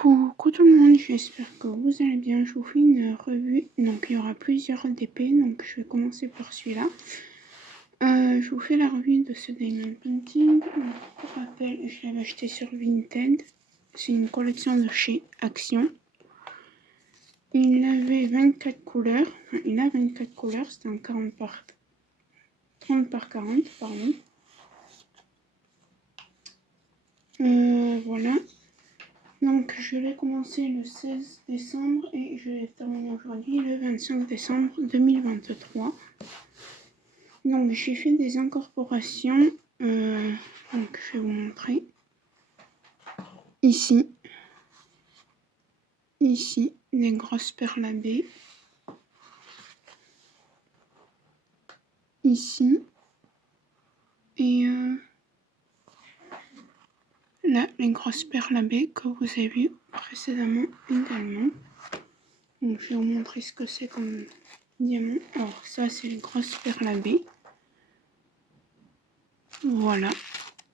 Coucou tout le monde, j'espère que vous allez bien. Je vous fais une revue. Donc il y aura plusieurs DP, donc je vais commencer par celui-là. Je vous fais la revue de ce Diamond Painting. Pour rappel, je l'avais acheté sur Vinted. C'est une collection de chez Action. Il avait 24 couleurs. Enfin, il a 24 couleurs, c'était un 30 par 40, pardon. Voilà. Donc je l'ai commencé le 16 décembre et je l'ai terminé aujourd'hui le 25 décembre 2023. Donc j'ai fait des incorporations, donc je vais vous montrer. Ici, des grosses perles à baies. Ici, et là, les grosses perles à baies que vous avez vues précédemment également. Donc je vais vous montrer ce que c'est comme diamant. Alors ça, c'est les grosses perles à baies. Voilà,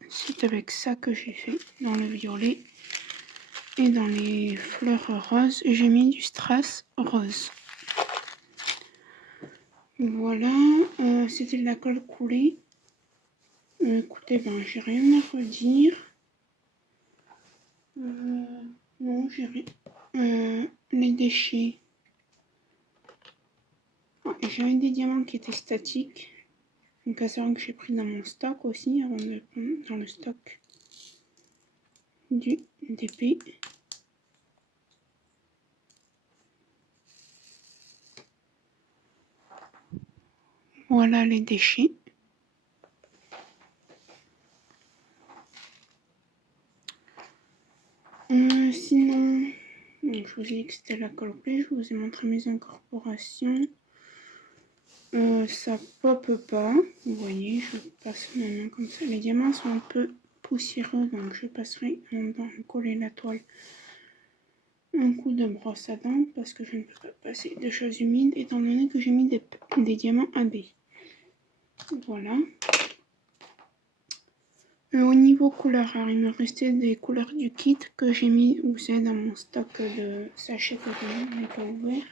c'est avec ça que j'ai fait dans le violet et dans les fleurs roses. J'ai mis du strass rose. Voilà, c'était de la colle coulée. Écoutez, j'ai rien à redire. Non, j'ai rien. Les déchets. J'avais des diamants qui étaient statiques. Donc à savoir que j'ai pris dans mon stock aussi, avant de prendre dans le stock du DP. Voilà les déchets. Sinon, donc je vous ai dit que c'était la colle coulée, je vous ai montré mes incorporations. Ça pop pas, vous voyez, je passe ma main comme ça. Les diamants sont un peu poussiéreux, donc je passerai en coller la toile un coup de brosse à dents parce que je ne peux pas passer de choses humides étant donné que j'ai mis des diamants à baies. Voilà. Au niveau couleur, alors il me restait des couleurs du kit que j'ai mis, vous savez, dans mon stock de sachets que je n'ai pas ouvert.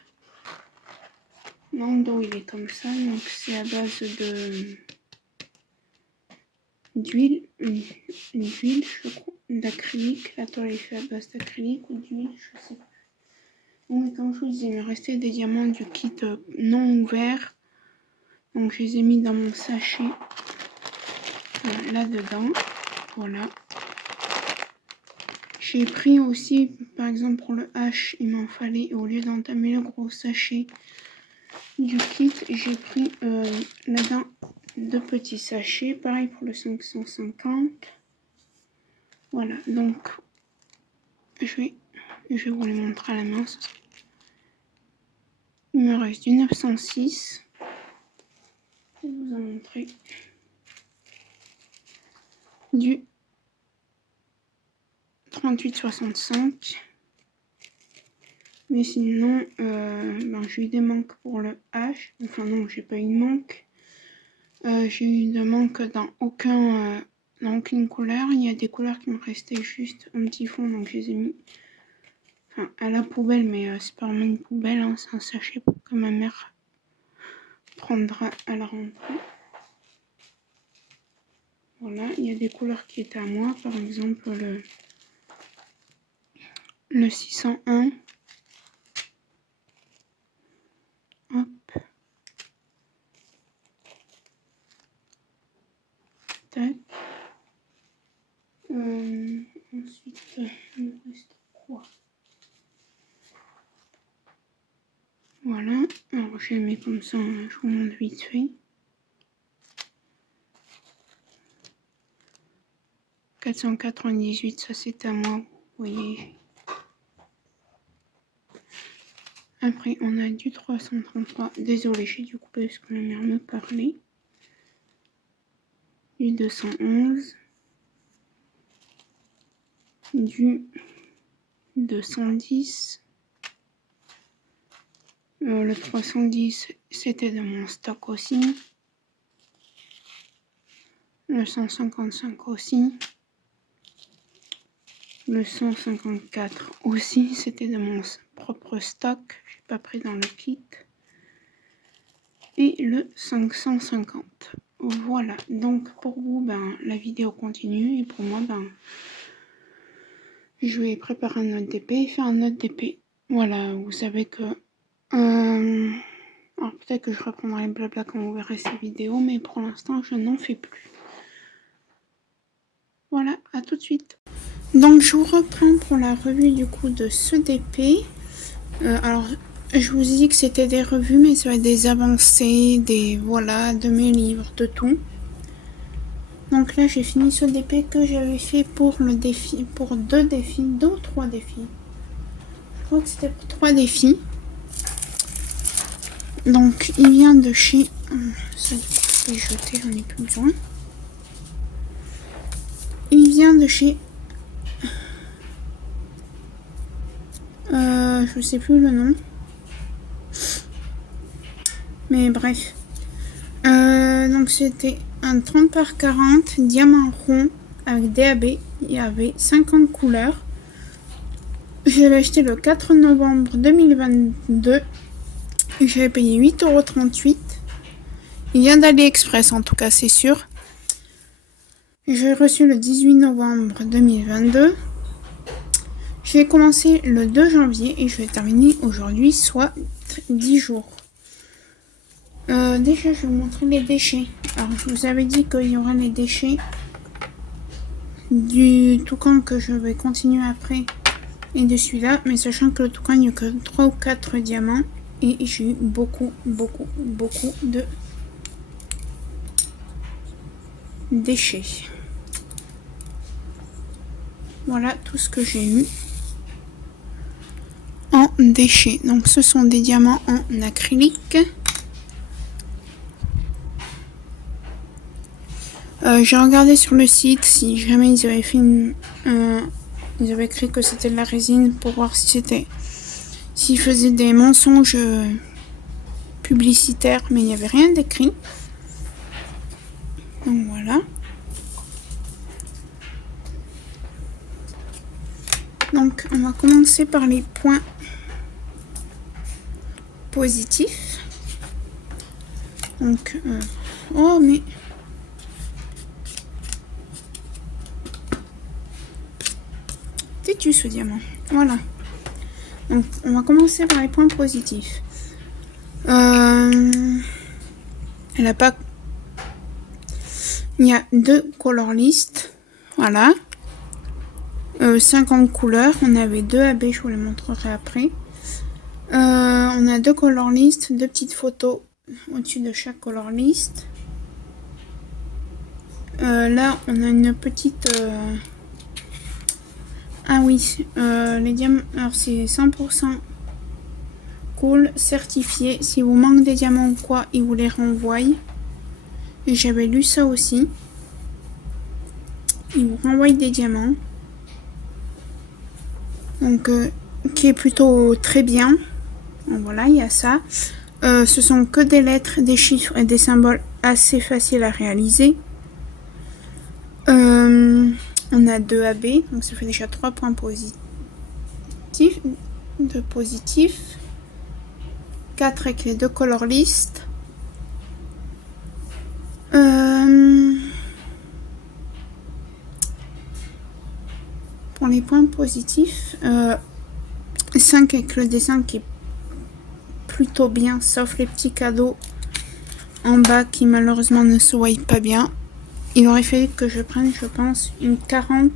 L'endos il est comme ça, donc c'est à base d'huile, une huile je crois, d'acrylique. La toile est faite à base d'acrylique ou d'huile, je sais pas. Donc comme je vous disais, il me restait des diamants du kit non ouvert. Donc je les ai mis dans mon sachet là-dedans. Voilà. J'ai pris aussi, par exemple pour le H, il m'en fallait, au lieu d'entamer le gros sachet du kit, j'ai pris là-dedans 2 petits sachets, pareil pour le 550. Voilà, donc je vais vous les montrer à la main. Il me reste du 906. Je vais vous en montrer. Du 38,65. Mais sinon, j'ai eu des manques pour le H. Enfin non, j'ai pas eu de manque. J'ai eu de manque dans aucune couleur. Il y a des couleurs qui me restaient juste un petit fond, donc je les ai mis à la poubelle, mais c'est pas vraiment une poubelle, hein, c'est un sachet que ma mère prendra à la rentrée. Voilà, il y a des couleurs qui étaient à moi, par exemple le 601. Hop. Tac. Ensuite, il me reste quoi? Voilà, alors je les mets comme ça, je vous montre vite fait. 498, ça c'est à moi, vous voyez. Après, on a du 333. Désolée, j'ai dû couper parce que ma mère me parlait. Du 211. Du 210. Le 310, c'était de mon stock aussi. Le 155 aussi. Le 154 aussi, c'était de mon propre stock. Je n'ai pas pris dans le kit. Et le 550. Voilà. Donc pour vous, la vidéo continue. Et pour moi, je vais préparer un autre DP et faire un autre DP. Voilà, vous savez que... alors peut-être que je reprendrai le blabla quand vous verrez ces vidéos, mais pour l'instant, je n'en fais plus. Voilà, à tout de suite. Donc je vous reprends pour la revue du coup de ce DP. Alors je vous ai dit que c'était des revues, mais ça va être des avancées, de mes livres, de tout. Donc là j'ai fini ce DP que j'avais fait pour le défi, pour deux ou trois défis. Je crois que c'était pour 3 défis. Donc il vient de chez... ça du coup je vais jeter, j'en ai plus besoin. Il vient de chez... je sais plus le nom. Mais bref. Donc c'était un 30 par 40 diamant rond avec DAB. Il y avait 50 couleurs. Je l'ai acheté le 4 novembre 2022. J'avais payé 8,38 €. Il vient d'AliExpress en tout cas, c'est sûr. J'ai reçu le 18 novembre 2022. J'ai commencé le 2 janvier et je vais terminer aujourd'hui, soit 10 jours. Déjà, je vais vous montrer les déchets. Alors, je vous avais dit qu'il y aura les déchets du toucan que je vais continuer après et de celui-là. Mais sachant que le toucan, il n'y a que 3 ou 4 diamants. Et j'ai eu beaucoup de déchets. Voilà tout ce que j'ai eu en déchets. Donc, ce sont des diamants en acrylique. J'ai regardé sur le site si jamais ils avaient fait ils avaient écrit que c'était de la résine pour voir si c'était... S'ils faisaient des mensonges publicitaires, mais il n'y avait rien d'écrit. Donc voilà. Donc on va commencer par les points positifs. Donc... oh mais... Têtu ce diamant. Voilà. Donc on va commencer par les points positifs. Elle a pas... Il y a 2 color lists. Voilà. 50 couleurs. On avait 2 AB, je vous les montrerai après. On a 2 color lists, 2 petites photos au-dessus de chaque color list. Là, on a une petite... Ah oui, les diamants... Alors, c'est 100% cool, certifié. Si vous manque des diamants ou quoi, ils vous les renvoient. Et j'avais lu ça aussi. Ils vous renvoient des diamants. Donc, qui est plutôt très bien. Donc, voilà, il y a ça. Ce sont que des lettres, des chiffres et des symboles assez faciles à réaliser. On a 2 AB, donc ça fait déjà 3 points positifs. 2 positifs. 4 avec les 2 color list. Pour les points positifs, 5 avec le dessin qui est plutôt bien, sauf les petits cadeaux en bas qui malheureusement ne se voient pas bien. Il aurait fallu que je prenne, je pense, une 40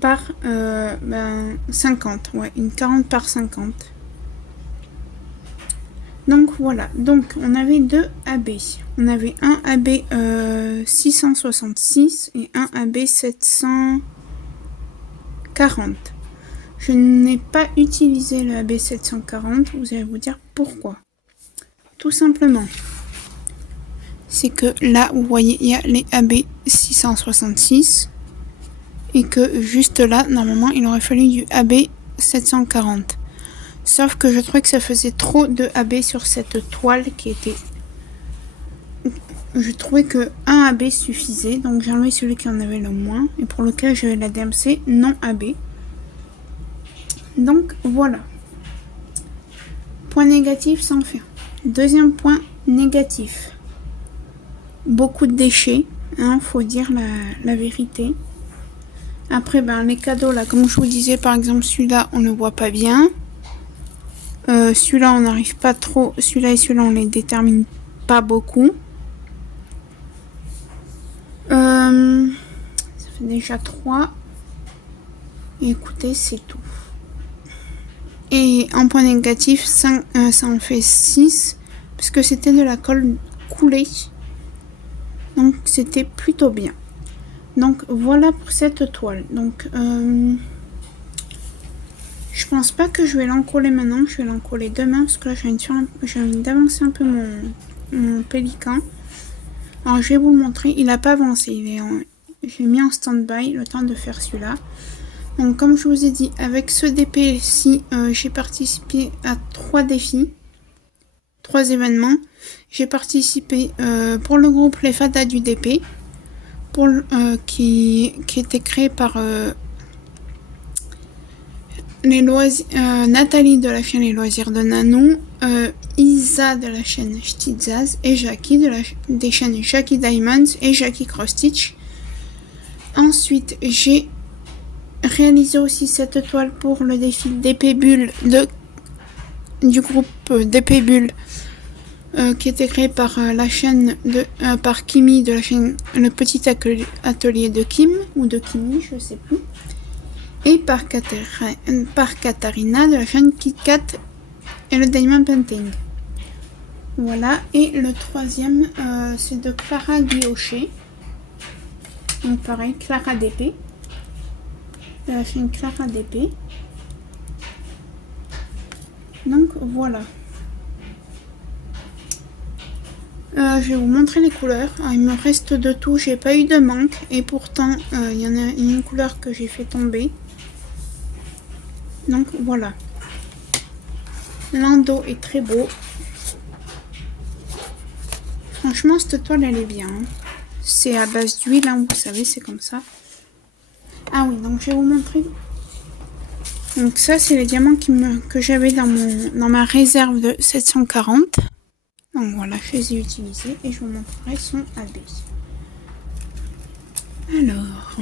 par 50. Ouais, une 40 par 50. Donc voilà. Donc on avait 2 AB. On avait un AB 666 et un AB 740. Je n'ai pas utilisé le AB 740. Vous allez vous dire pourquoi. Tout simplement. C'est que là, vous voyez, il y a les AB 666 et que juste là, normalement, il aurait fallu du AB 740. Sauf que je trouvais que ça faisait trop de AB sur cette toile qui était je trouvais que un AB suffisait, donc j'ai enlevé celui qui en avait le moins et pour lequel j'avais la DMC non AB. Donc voilà. Point négatif, ça en fait. Deuxième point négatif. Beaucoup de déchets, hein, faut dire la vérité. Après, ben, les cadeaux, là, comme je vous disais, par exemple, celui-là, on ne voit pas bien. Celui-là, on n'arrive pas trop. Celui-là et celui-là, on les détermine pas beaucoup. Ça fait déjà 3. Et écoutez, c'est tout. Et en point négatif, ça en fait 6. Parce que c'était de la colle coulée. Donc, c'était plutôt bien. Donc, voilà pour cette toile. Donc, je pense pas que je vais l'encoller maintenant. Je vais l'encoller demain. Parce que là, j'ai envie d'avancer un peu mon pélican. Alors, je vais vous le montrer. Il n'a pas avancé. Je l'ai mis en stand-by le temps de faire celui-là. Donc, comme je vous ai dit, avec ce DP-ci, j'ai participé à 3 défis. 3 événements. J'ai participé pour le groupe Les Fadas du DP. Qui était créé par Nathalie de la chaîne Les Loisirs de Nanou, Isa de la chaîne Ch'tizaz et Jackie des chaînes Jackie Diamonds et Jackie Cross Stitch. Ensuite, j'ai réalisé aussi cette toile pour le défi d'épée bulle du groupe d'épée bulle qui était créé par la chaîne par Kimi de la chaîne Le Petit Atelier de Kim ou de Kimi, je sais plus, et par Katharina de la chaîne KitKat et le Diamond Painting. Voilà, et le troisième c'est de Clara Guillocher, donc pareil, Clara DP de la chaîne Clara DP. Donc voilà. Je vais vous montrer les couleurs. Alors, il me reste de tout, j'ai pas eu de manque et pourtant il y en a une couleur que j'ai fait tomber. Donc voilà. L'endos est très beau. Franchement, cette toile elle est bien. Hein. C'est à base d'huile, hein, vous savez, c'est comme ça. Ah oui, donc je vais vous montrer. Donc ça, c'est les diamants que j'avais dans ma réserve de 740. Donc voilà, je les ai utilisés et je vous montrerai son AB. Alors,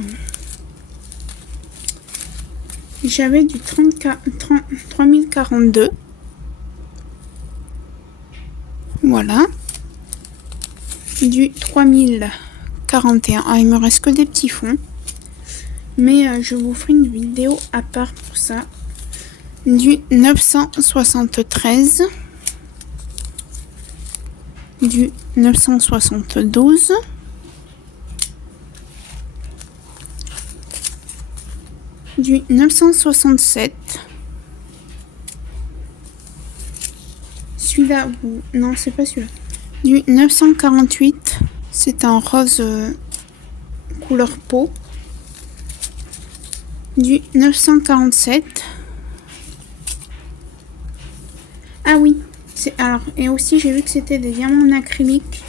j'avais du 3042. Voilà. Du 3041. Ah, il me reste que des petits fonds. Mais je vous ferai une vidéo à part pour ça. Du 973. Du 972, du 967, celui-là, non c'est pas celui-là, du 948, c'est un rose couleur peau, du 947, ah oui, alors, et aussi j'ai vu que c'était des diamants en acrylique.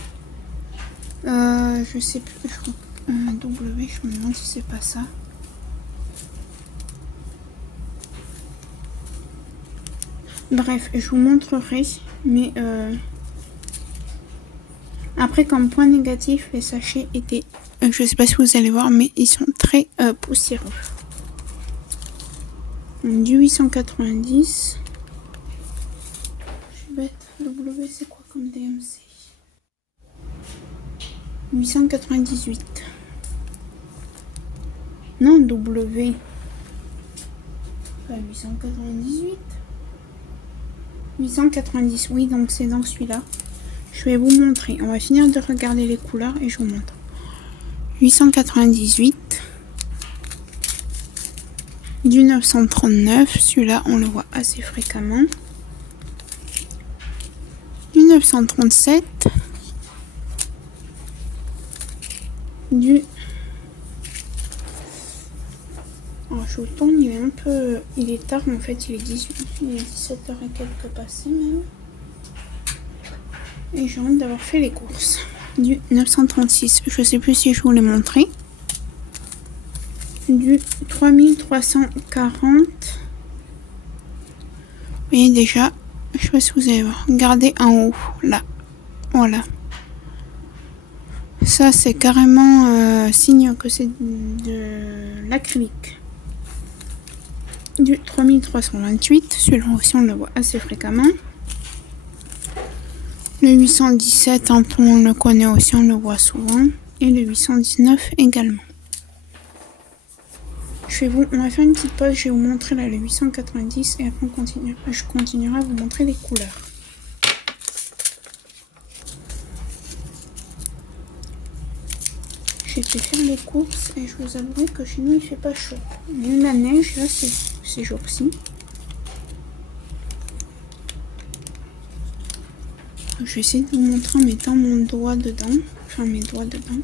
Je sais plus, je crois, W, je me demande si c'est pas ça. Bref, je vous montrerai, mais après comme point négatif, les sachets étaient, je sais pas si vous allez voir, mais ils sont très poussiéreux. Donc, du 890. W, c'est quoi comme DMC? 898. Non, W. Pas 898. 890, oui, donc c'est dans celui-là. Je vais vous montrer. On va finir de regarder les couleurs et je vous montre. 898. Du 939. Celui-là, on le voit assez fréquemment. 937 du alors je vous tourne, il est tard en fait, il est 17h et quelques passé même et j'ai envie d'avoir fait les courses, Du 936, je sais plus si je vous l'ai montré. Du 3340. Vous voyez déjà, je sais pas si vous allez voir. Regardez en haut, là. Voilà. Ça, c'est carrément signe que c'est de l'acrylique. Du 3328, celui-là aussi on le voit assez fréquemment. Le 817, un peu on le connaît aussi, on le voit souvent. Et le 819 également. On va faire une petite pause, je vais vous montrer là le 890 et après je continuerai à vous montrer les couleurs. J'ai été faire les courses et je vous avouerai que chez nous il fait pas chaud. Il y a eu la neige là ces jours-ci. Je vais essayer de vous montrer en mettant mon doigt dedans. Enfin mes doigts dedans.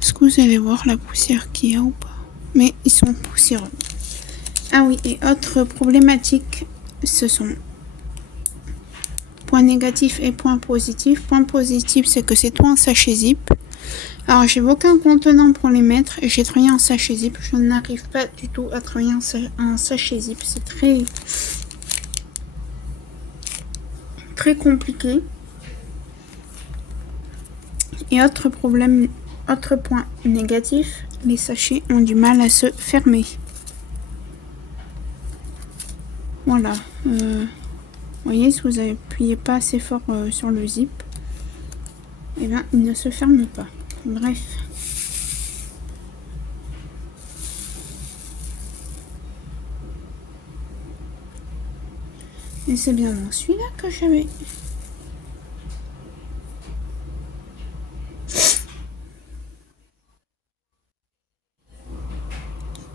Est-ce que vous allez voir la poussière qu'il y a ou pas? Mais ils sont poussiéreux. Ah oui, et autre problématique, ce sont points négatifs et points positifs. Point positif, c'est que c'est tout en sachet zip. Alors, j'ai aucun contenant pour les mettre et j'ai travaillé en sachet zip. Je n'arrive pas du tout à travailler en sachet zip. C'est très compliqué. Et autre point négatif, les sachets ont du mal à se fermer. Voilà. Vous voyez, si vous appuyez pas assez fort sur le zip, et bien, il ne se ferme pas. Bref. Et c'est bien dans celui-là que j'avais.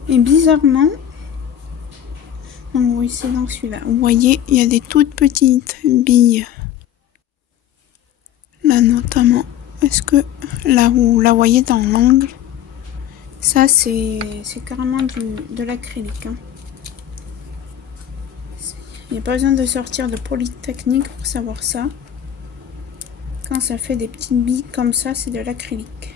Et bizarrement, donc oui, c'est dans celui-là. Vous voyez, il y a des toutes petites billes. Là notamment. Est-ce que là vous la voyez dans l'angle? Ça c'est carrément de l'acrylique. Hein. Il n'y a pas besoin de sortir de Polytechnique pour savoir ça. Quand ça fait des petites billes comme ça, c'est de l'acrylique.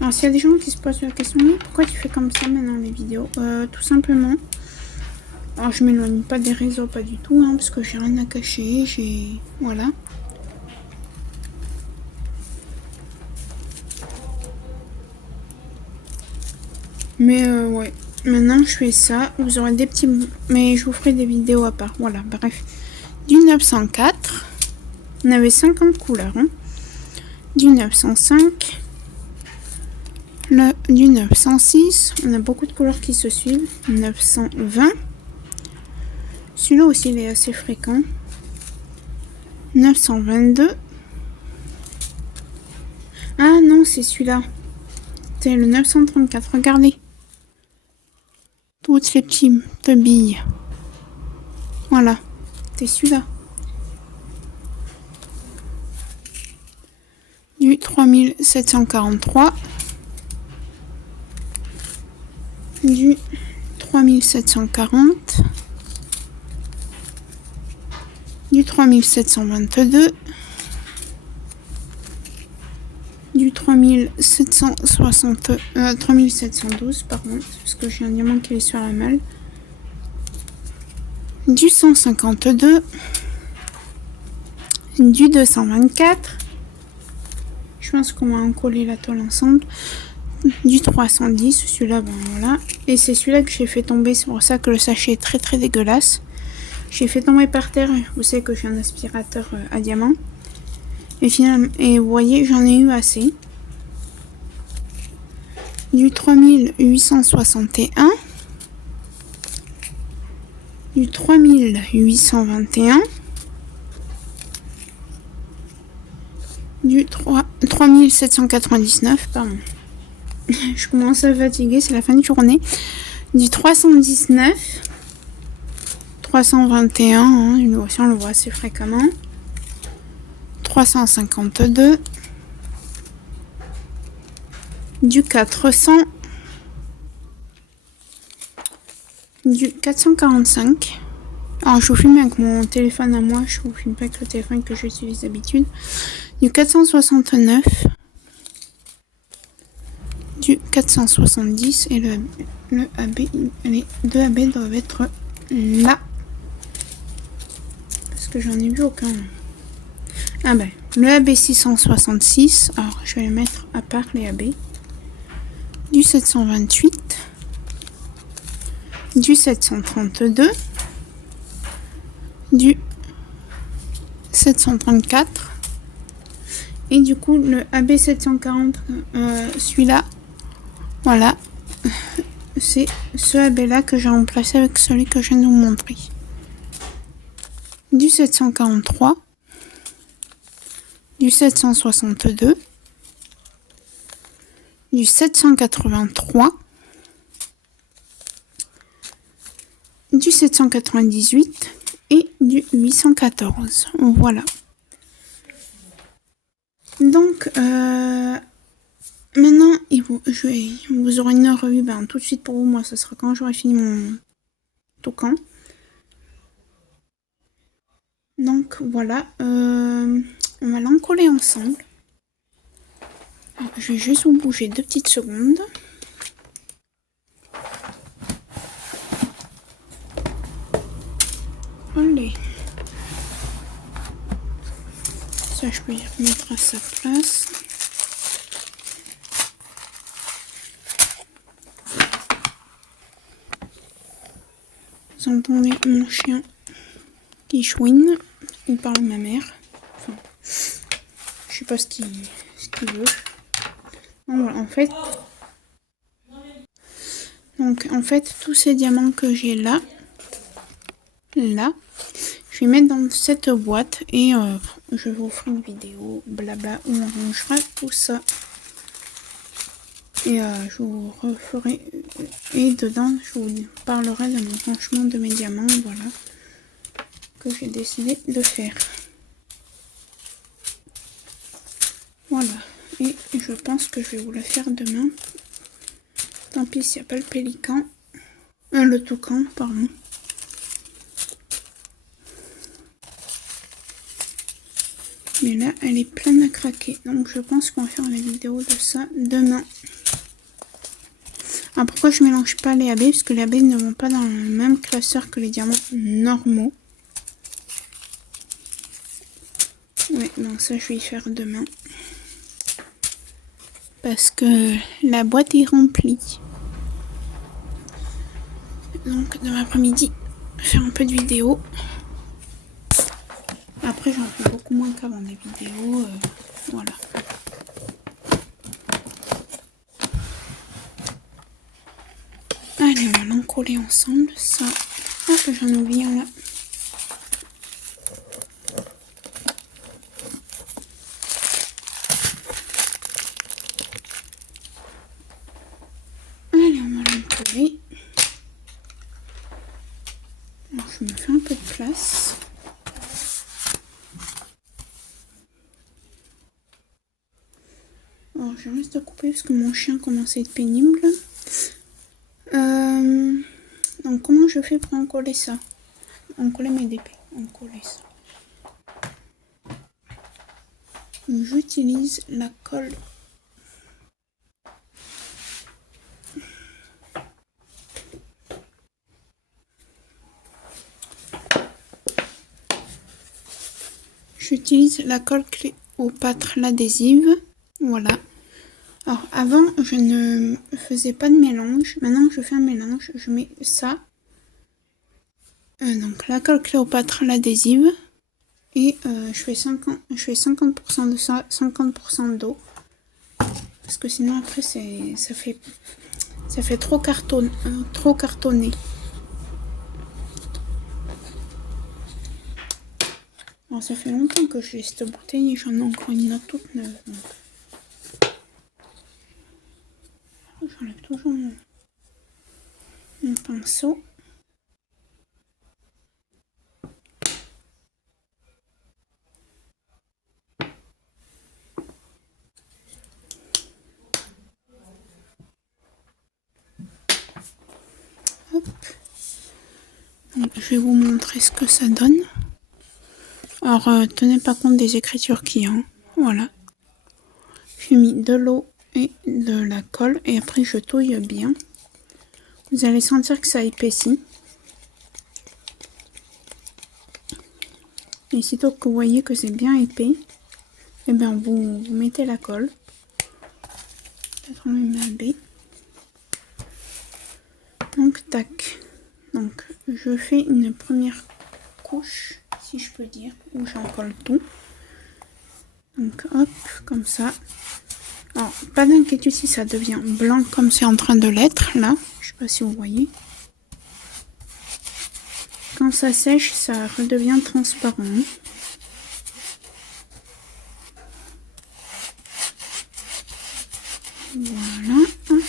Alors s'il y a des gens qui se posent la question, mais pourquoi tu fais comme ça maintenant les vidéos? Tout simplement. Alors je m'éloigne pas des réseaux, pas du tout, hein, parce que j'ai rien à cacher, voilà. Mais ouais, maintenant je fais ça, vous aurez des petits... Mais je vous ferai des vidéos à part, voilà, bref. Du 904, on avait 50 couleurs, hein. Du 905, du 906, on a beaucoup de couleurs qui se suivent. 920, celui-là aussi il est assez fréquent. 922, ah non c'est celui-là, c'est le 934, regardez. Toutes les petites billes. Voilà, c'est celui-là. Du 3743. Du 3740. Du 3722. Du 3712, pardon, parce que j'ai un diamant qui est sur la malle. Du 152. Du 224. Je pense qu'on va en coller la toile ensemble. Du 310, celui-là, ben voilà. Et c'est celui-là que j'ai fait tomber, c'est pour ça que le sachet est très très dégueulasse. J'ai fait tomber par terre, vous savez que j'ai un aspirateur à diamant. Et finalement, et vous voyez, j'en ai eu assez. Du 3861. Du 3821. Du 3799, pardon. Je commence à fatiguer, c'est la fin de journée. Du 319. 321, hein, lui aussi on le voit assez fréquemment. 352. du 400, du 445. Alors je vous filme avec mon téléphone à moi, je vous filme pas avec le téléphone que j'utilise d'habitude. Du 469, du 470 et le AB, les deux AB doivent être là. Parce que j'en ai vu aucun. Ah ben, le AB 666, alors je vais le mettre à part les AB. Du 728, du 732, du 734 et du coup le AB 740, celui-là, voilà, c'est ce AB là que j'ai remplacé avec celui que je viens de vous montrer. Du 743, du 762, du 783, du 798 et du 814. Voilà. Donc, maintenant, vous aurez une revue tout de suite pour vous. Moi, ça sera quand j'aurai fini mon toucan. Donc, voilà. On va l'encoller ensemble. Alors, je vais juste vous bouger 2 petites secondes. Allez. Ça, je peux y remettre à sa place. Vous entendez mon chien qui chouine. Il parle à ma mère. Enfin, je sais pas ce qu'il veut. Donc, voilà, en fait, tous ces diamants que j'ai là, je vais mettre dans cette boîte et je vous ferai une vidéo blabla où on rangera tout ça. Et je vous referai, et dedans je vous parlerai de mon rangement de mes diamants, voilà, que j'ai décidé de faire. Voilà, et je pense que je vais vous la faire demain. Tant pis s'il n'y a pas le pélican, le toucan, pardon. Mais là, elle est pleine à craquer, donc je pense qu'on va faire la vidéo de ça demain. Alors pourquoi je mélange pas les AB? Parce que les AB ne vont pas dans le même classeur que les diamants normaux. Ouais, donc ça je vais y faire demain. Parce que la boîte est remplie. Donc demain après-midi, faire un peu de vidéo. Après j'en fais beaucoup moins qu'avant des vidéos. Voilà. Allez, on va l'encoller ensemble. Ça. Hop, j'en oublie un là. Allez, on va l'encoller. Alors, je me fais un peu de place. Alors, je reste à couper parce que mon chien commence à être pénible. Donc, comment je fais pour encoller ça? Encoller mes DP. Encoller ça. J'utilise la colle. J'utilise la colle Cléopâtre l'adhésive. Voilà. Alors avant, je ne faisais pas de mélange. Maintenant, je fais un mélange. Je mets ça. Donc la colle Cléopâtre l'adhésive. Et je fais 50% de ça, 50% d'eau. Parce que sinon après ça fait trop cartonné. Alors ça fait longtemps que j'ai cette bouteille et j'en ai encore une autre toute neuve. J'enlève toujours mon pinceau. Hop. Donc, je vais vous montrer ce que ça donne. Alors, tenez pas compte des écritures qu'il y a. Hein. Voilà. J'ai mis de l'eau et de la colle et après je touille bien. Vous allez sentir que ça épaissit. Et sitôt que vous voyez que c'est bien épais, et bien vous mettez la colle. Peut-être on met un B. Donc tac. Donc je fais une première couche, si je peux dire, où j'en colle tout. Donc hop, comme ça. Alors pas d'inquiétude si ça devient blanc comme c'est en train de l'être là. Je sais pas si vous voyez. Quand ça sèche, ça redevient transparent. Voilà. Hop.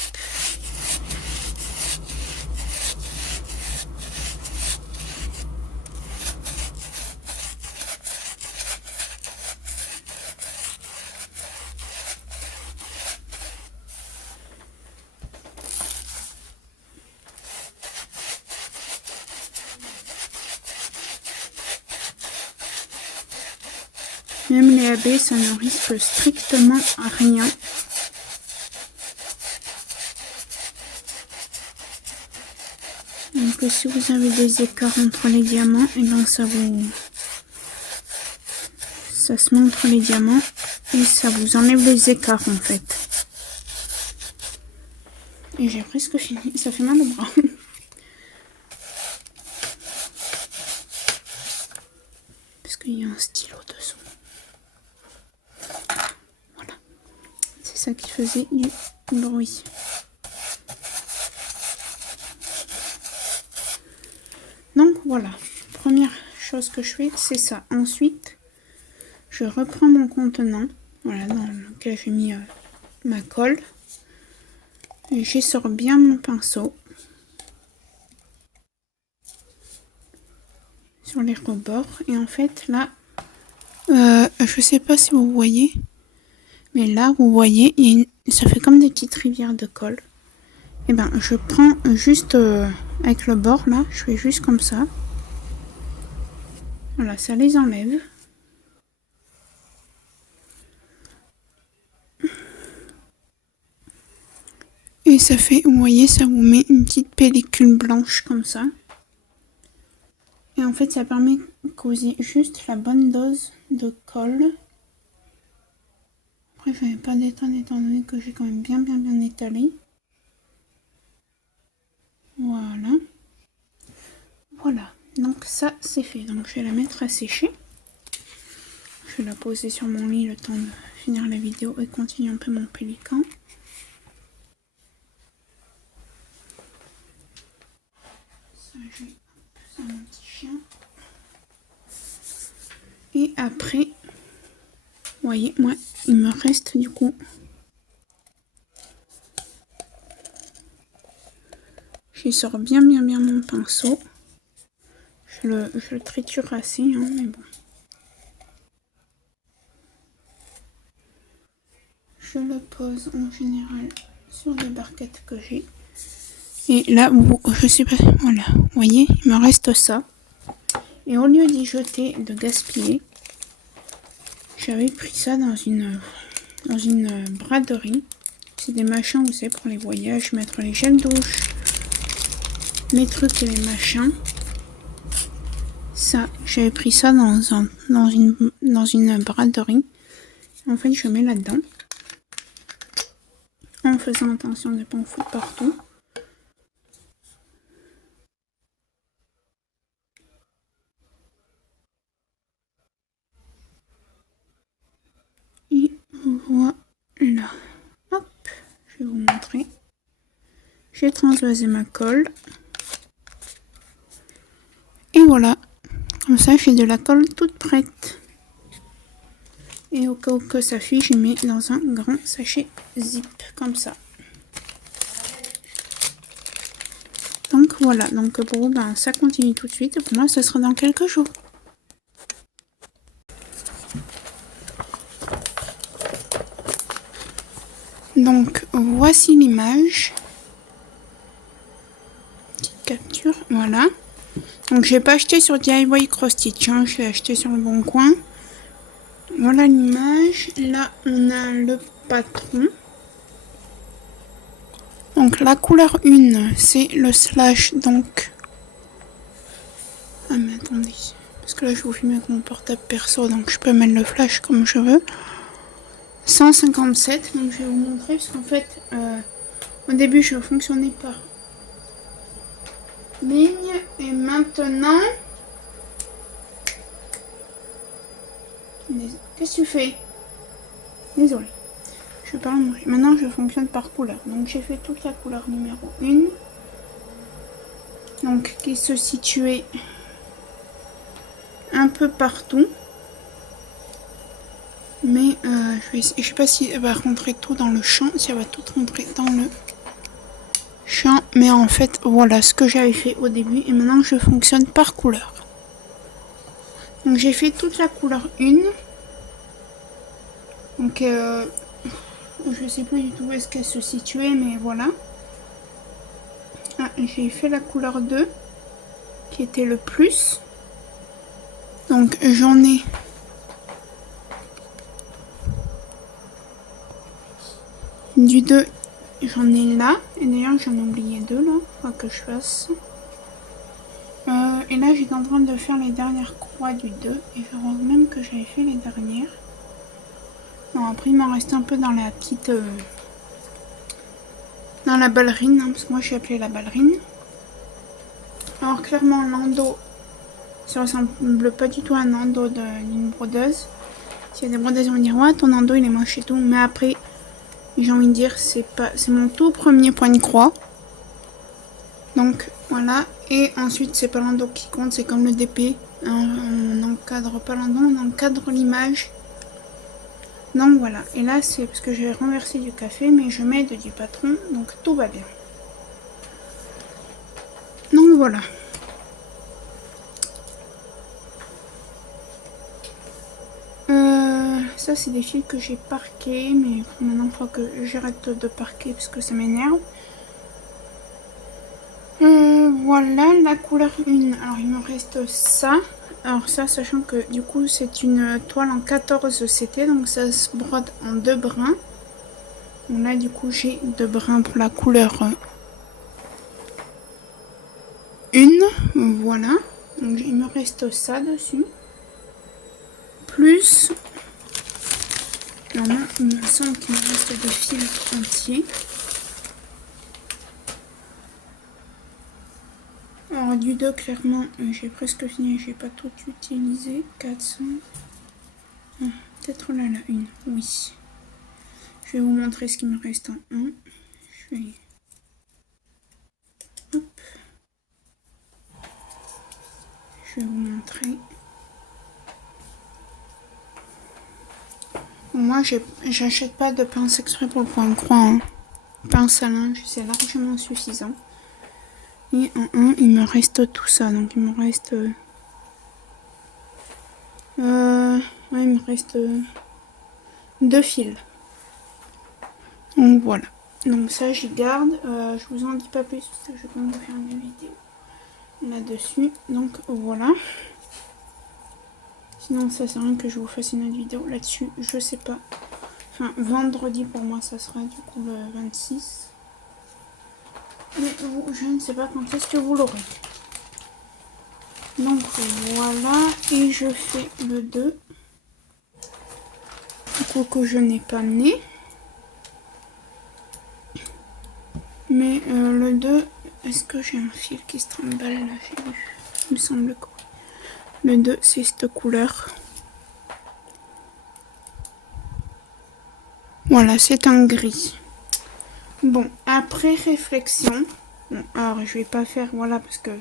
Même les abeilles, ça ne risque strictement à rien. Donc si vous avez des écarts entre les diamants, et ben ça se met entre les diamants et ça vous enlève les écarts en fait. Et j'ai presque fini, ça fait mal au bras. Parce qu'il y a un stylo dessous. Voilà. C'est ça qui faisait du bruit. Donc voilà. Première chose que je fais, c'est ça. Ensuite, je reprends mon contenant. Voilà, dans lequel j'ai mis ma colle. Et j'essore bien mon pinceau. Sur les rebords. Et en fait, là, je sais pas si vous voyez. Mais là, vous voyez, ça fait comme des petites rivières de colle. Et ben, je prends juste avec le bord, là, je fais juste comme ça. Voilà, ça les enlève. Et ça fait, vous voyez, ça vous met une petite pellicule blanche comme ça. Et en fait, ça permet que vous ayez juste la bonne dose de colle. Après, je ne vais pas d'étendre étant donné que j'ai quand même bien étalé. Voilà. Voilà. Donc ça, c'est fait. Donc je vais la mettre à sécher. Je vais la poser sur mon lit le temps de finir la vidéo et continuer un peu mon pélican. Ça, j'ai ça, mon petit chien. Et après, vous voyez, moi, il me reste du coup. J'essore bien mon pinceau. Je le triture assez, hein, mais bon. Je le pose en général sur les barquettes que j'ai. Et là, je sais pas, voilà, vous voyez, il me reste ça. Et au lieu d'y jeter, de gaspiller, j'avais pris ça dans une braderie. C'est des machins, vous savez, pour les voyages, mettre les gels douche, les trucs et les machins. Ça, j'avais pris ça dans une braderie. En fait, je mets là-dedans. En faisant attention de ne pas en foutre partout. Et voilà. Hop, je vais vous montrer. J'ai transvasé ma colle. Et voilà. Comme ça, j'ai de la colle toute prête. Et au cas où que ça fuit, je mets dans un grand sachet zip, comme ça. Donc voilà, donc pour vous, ben, ça continue tout de suite. Pour moi, ça sera dans quelques jours. Donc voici l'image. capture, voilà. Donc j'ai pas acheté sur DIY Cross Stitch, hein, je l'ai acheté sur le Bon Coin. Voilà l'image. Là on a le patron. Donc la couleur 1 c'est le slash, donc... Ah mais attendez, parce que là je vous filme avec mon portable perso, donc je peux mettre le flash comme je veux. 157, donc je vais vous montrer, parce qu'en fait au début je fonctionnais par ligne, et maintenant... Qu'est-ce que tu fais? Désolé. Je vais pas en manger. Maintenant je fonctionne par couleur. Donc j'ai fait toute la couleur numéro 1. Donc qui se situait un peu partout. Mais je sais pas si elle va rentrer tout dans le champ, si elle va tout rentrer dans le champ. Mais en fait voilà ce que j'avais fait au début. Et maintenant je fonctionne par couleur. Donc j'ai fait toute la couleur 1. Donc je sais plus du tout où est-ce qu'elle se situait, mais voilà. Ah, j'ai fait la couleur 2 qui était le plus. Donc j'en ai du 2, j'en ai là. Et d'ailleurs j'en ai oublié 2 là, faut que je fasse. Et là j'étais en train de faire les dernières croix du 2. Et je vois même que j'avais fait les dernières. Bon après il m'en reste un peu dans la petite... dans la ballerine, hein, parce que moi je suis appelée la ballerine. Alors clairement l'endos, ça ressemble pas du tout à un endos d'une brodeuse. S'il y a des brodeuses, ils vont dire ouais ton endos il est moche et tout. Mais après, j'ai envie de dire c'est mon tout premier point de croix. Donc voilà. Et ensuite c'est pas l'endos qui compte, c'est comme le DP. On n'encadre pas l'endos, on encadre l'image. Donc voilà. Et là c'est parce que j'ai renversé du café, mais je m'aide du patron, donc tout va bien. Donc voilà. Ça c'est des fils que j'ai parqués, mais maintenant il faut que j'arrête de parquer parce que ça m'énerve. Voilà la couleur 1. Alors il me reste ça. Alors ça, sachant que du coup c'est une toile en 14 CT, donc ça se brode en 2 brins. Donc là du coup j'ai 2 brins pour la couleur 1. Voilà. Donc il me reste ça dessus. Plus... Alors là, il me semble qu'il me reste des fils entiers. Alors du 2 clairement j'ai presque fini, j'ai pas tout utilisé. 400. Peut-être là la 1, oui. Je vais vous montrer ce qu'il me reste en 1. Je vais... Hop. Je vais vous montrer. Moi j'achète pas de pince exprès pour le point de croix. Hein. Pince à linge, c'est largement suffisant. Et en 1 il me reste tout ça. Donc il me reste... ouais, il me reste 2 fils. Donc voilà. Donc ça j'y garde. Je vous en dis pas plus parce que je vais quand même faire une vidéo là-dessus. Donc voilà. Sinon ça sert à rien que je vous fasse une autre vidéo là-dessus. Je sais pas. Enfin vendredi pour moi ça sera du coup le 26. Mais vous, je ne sais pas quand est-ce que vous l'aurez. Donc voilà. Et je fais le 2. Du coup que je n'ai pas amené. Mais le 2, est-ce que j'ai un fil qui se trimballe là? J'ai vu. Il me semble que oui. Le 2, c'est cette couleur. Voilà, c'est un gris. Bon, après réflexion, bon, alors je vais pas faire, voilà, parce que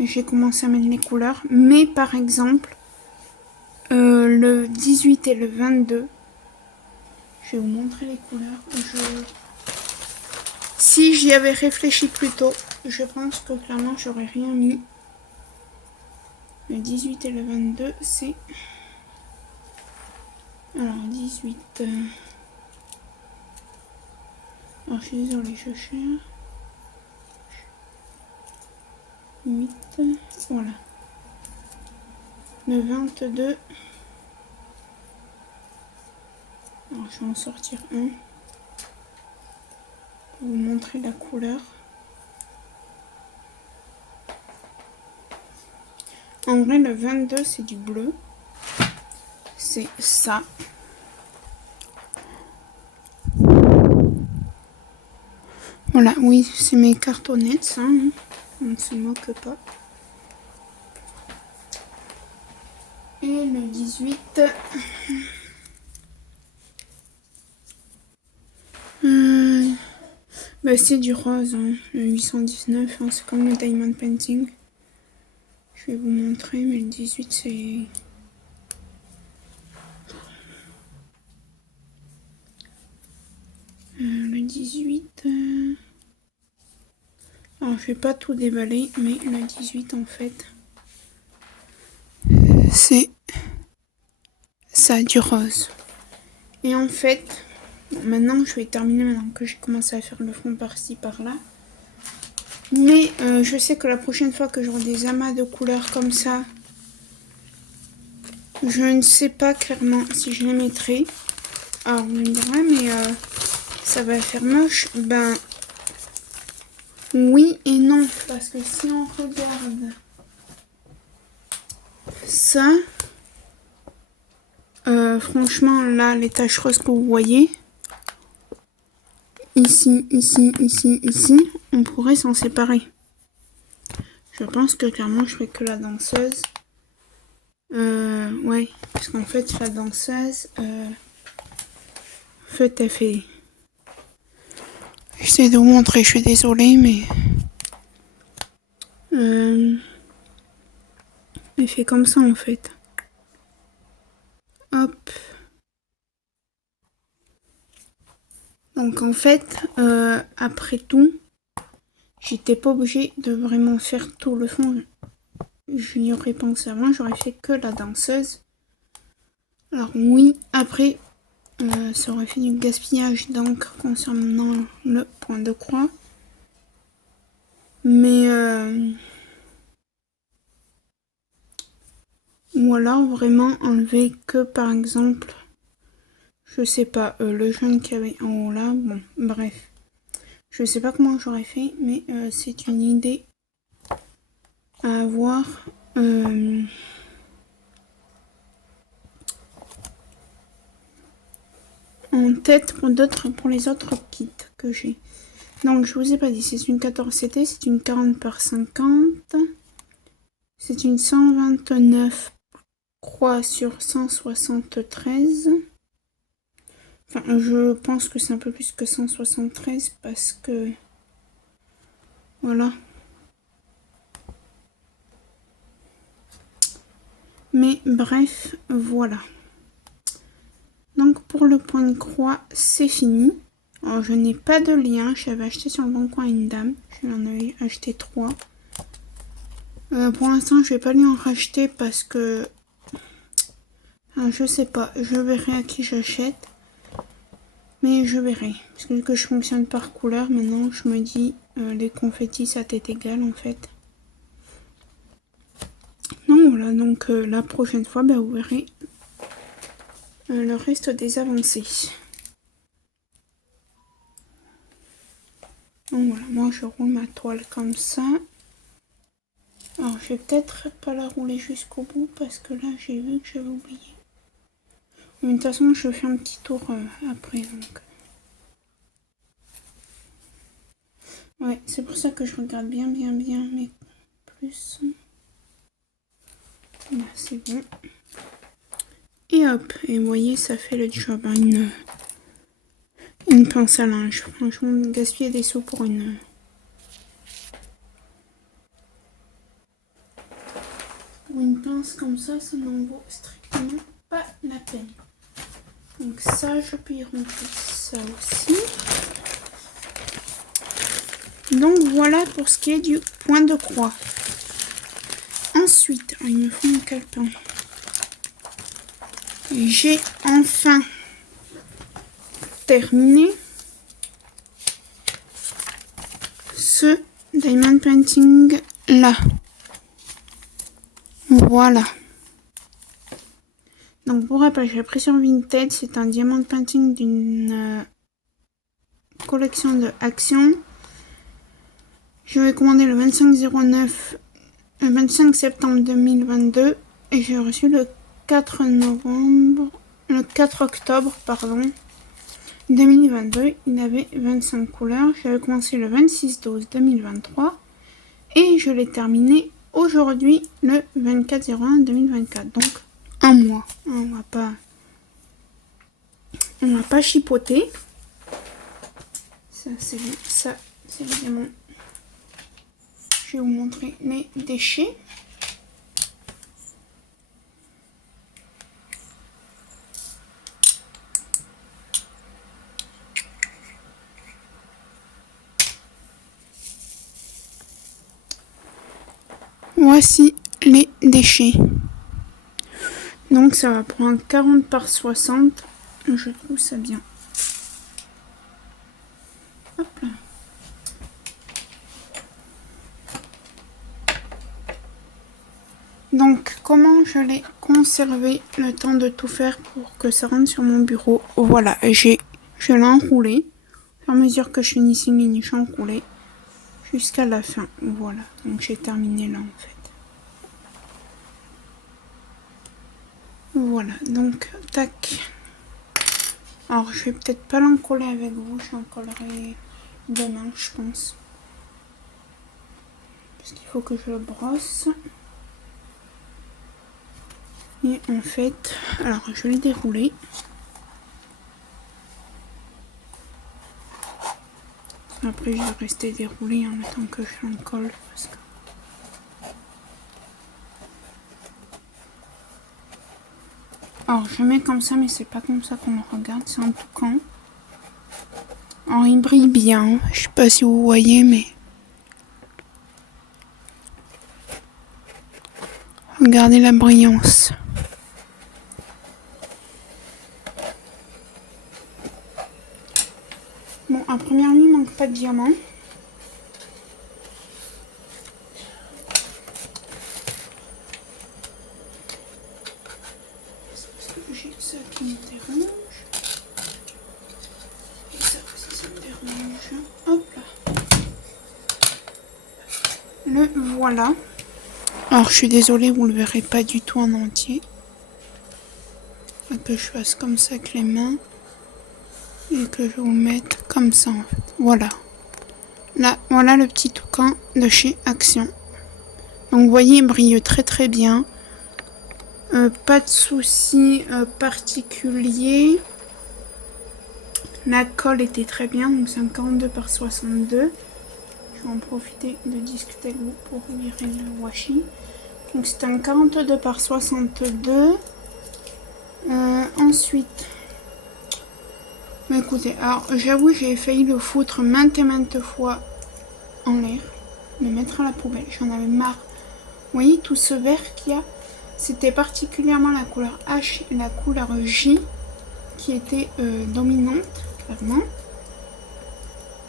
j'ai commencé à mettre les couleurs. Mais par exemple, le 18 et le 22, je vais vous montrer les couleurs. Si j'y avais réfléchi plus tôt, je pense que clairement j'aurais rien mis. Le 18 et le 22, c'est... Alors 18... Alors je suis désolée, je cherche. 8, voilà. Le 22. Alors, je vais en sortir un pour vous montrer la couleur. En vrai, le 22, c'est du bleu. C'est ça. Voilà, oui, c'est mes cartonnettes, ça. Hein. On ne se moque pas. Et le 18... bah, c'est du rose, hein. Le 819, hein, c'est comme le Diamond Painting. Je vais vous montrer, mais le 18, c'est... le 18... Alors, je vais pas tout déballer, mais le 18, en fait, c'est ça, du rose. Et en fait, bon, maintenant, je vais terminer, maintenant que j'ai commencé à faire le fond par-ci, par-là. Mais je sais que la prochaine fois que j'aurai des amas de couleurs comme ça, je ne sais pas clairement si je les mettrai. Alors, on me dira, mais ça va faire moche. Ben, oui et non. Parce que si on regarde ça, franchement, là, les taches roses que vous voyez, ici, ici, ici, ici, on pourrait s'en séparer. Je pense que clairement, je ferai que la danseuse. Ouais, parce qu'en fait, la danseuse, en fait, elle fait... J'essaie de vous montrer, je suis désolée, mais... elle fait comme ça, en fait. Hop. Donc, en fait, après tout, j'étais pas obligée de vraiment faire tout le fond. J'y aurais pensé avant, j'aurais fait que la danseuse. Alors oui, après, ça aurait fait du gaspillage d'encre concernant le point de croix. Mais ou alors vraiment enlever que par exemple, je sais pas, le jaune qu'il y avait en haut là, bon, bref. Je sais pas comment j'aurais fait, mais c'est une idée à avoir. En tête pour les autres kits que j'ai. Donc je vous ai pas dit, c'est une 14 CT, c'est une 40 par 50, c'est une 129 croix sur 173. Enfin, je pense que c'est un peu plus que 173 parce que voilà. Mais bref, voilà. Donc pour le point de croix, c'est fini. Alors je n'ai pas de lien, j'avais acheté sur le bon coin une dame, je lui en avais acheté 3. Pour l'instant je vais pas lui en racheter parce que je sais pas, je verrai à qui j'achète. Mais je verrai, parce que vu que je fonctionne par couleur, maintenant je me dis les confettis ça t'est égal en fait. Donc voilà, donc la prochaine fois bah, vous verrez le reste des avancées. Donc voilà, moi je roule ma toile comme ça. Alors je vais peut-être pas la rouler jusqu'au bout parce que là j'ai vu que j'avais oublié. Mais de toute façon je fais un petit tour après donc. Ouais, c'est pour ça que je regarde bien mes plus. Là c'est bon. Et hop, et vous voyez ça fait le job, hein, une pince à linge. Franchement gaspiller des sous pour une pince comme ça n'en vaut strictement pas la peine. Donc ça, je peux y rentrer ça aussi. Donc voilà pour ce qui est du point de croix. Ensuite, il me faut un calepin. J'ai enfin terminé ce Diamond Painting là. Voilà. Donc pour rappel, j'ai pris sur Vinted, c'est un diamant painting d'une collection de Action. Je l'ai commandé le 25 septembre 2022 et j'ai reçu le 4 octobre, pardon, 2022. Il avait 25 couleurs. J'avais commencé le 26/12/2023 et je l'ai terminé aujourd'hui le 24/01/2024. Donc un mois. On va pas chipoter. Ça c'est bon. Ça c'est évidemment. Je vais vous montrer les déchets. Voici les déchets. Donc ça va prendre 40 par 60. Je trouve ça bien. Hop là. Donc comment je l'ai conservé le temps de tout faire pour que ça rentre sur mon bureau. Voilà, je l'ai enroulé. Au fur et à mesure que je finissais mes niches enroulées jusqu'à la fin. Voilà, donc j'ai terminé là en fait. Voilà, donc tac. Alors je vais peut-être pas l'encoller avec vous, je l'encollerai demain je pense. Parce qu'il faut que je le brosse. Et en fait, alors je l'ai déroulé. Après je vais rester déroulé en même temps que je l'encolle. Parce que... Alors je mets comme ça, mais c'est pas comme ça qu'on le regarde, c'est un toucan. Alors il brille bien, je sais pas si vous voyez, mais... Regardez la brillance. Bon, à première vue, il manque pas de diamants. Parce que j'ai ça qui me dérange. Et ça aussi, ça me dérange. Hop là. Le voilà. Alors, je suis désolée, vous le verrez pas du tout en entier. Faut que je fasse comme ça avec les mains. Et que je vous mette comme ça en fait. Voilà. Là, voilà le petit toucan de chez Action. Donc vous voyez, il brille très très bien. Pas de soucis particuliers. La colle était très bien, donc c'est un 42 par 62. Je vais en profiter de discuter avec vous pour virer le washi. Donc c'est un 42 par 62. Ensuite... Écoutez, alors j'avoue j'ai failli le foutre maintes et maintes fois en l'air, le mettre à la poubelle, j'en avais marre. Vous voyez tout ce vert qu'il y a, c'était particulièrement la couleur H et la couleur J qui était dominante, clairement.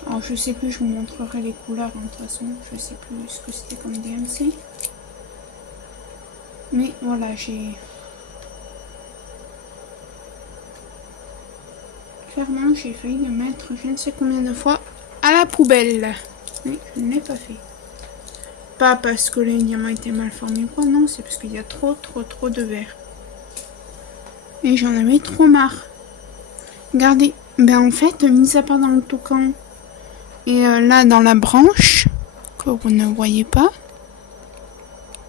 Alors je sais plus, je vous montrerai les couleurs, hein, de toute façon, je sais plus ce que c'était comme DMC. Mais voilà, clairement, j'ai failli le mettre je ne sais combien de fois à la poubelle. Mais je ne l'ai pas fait. Pas parce que les diamants étaient mal formés ou quoi, non, c'est parce qu'il y a trop de verre. Et j'en avais trop marre. Regardez, ben en fait, mis à part dans le toucan et là dans la branche, que vous ne voyez pas.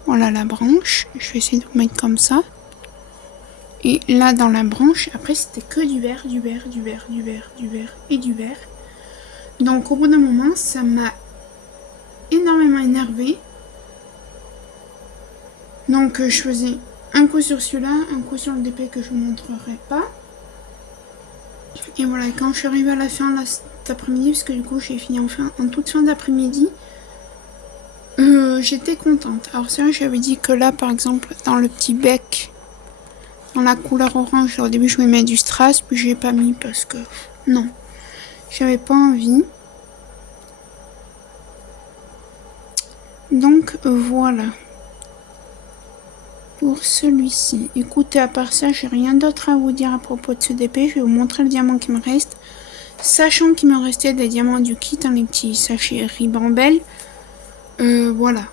Voilà la branche, je vais essayer de vous mettre comme ça. Et là dans la branche, après c'était que du vert, du vert, du vert, du vert, du vert et du vert. Donc au bout d'un moment, ça m'a énormément énervé. Donc je faisais un coup sur celui-là, un coup sur le DP que je vous montrerai pas. Et voilà, quand je suis arrivée à la fin là, cet après-midi, parce que du coup j'ai fini en toute fin d'après-midi, j'étais contente. Alors c'est vrai, j'avais dit que là par exemple dans le petit bec, dans la couleur orange, au début je voulais mettre du strass, puis je l'ai pas mis parce que non, j'avais pas envie. Donc voilà. Pour celui-ci. Écoutez, à part ça, j'ai rien d'autre à vous dire à propos de ce DP. Je vais vous montrer le diamant qui me reste. Sachant qu'il me restait des diamants du kit, hein, les petits sachets Ribambelle. Voilà.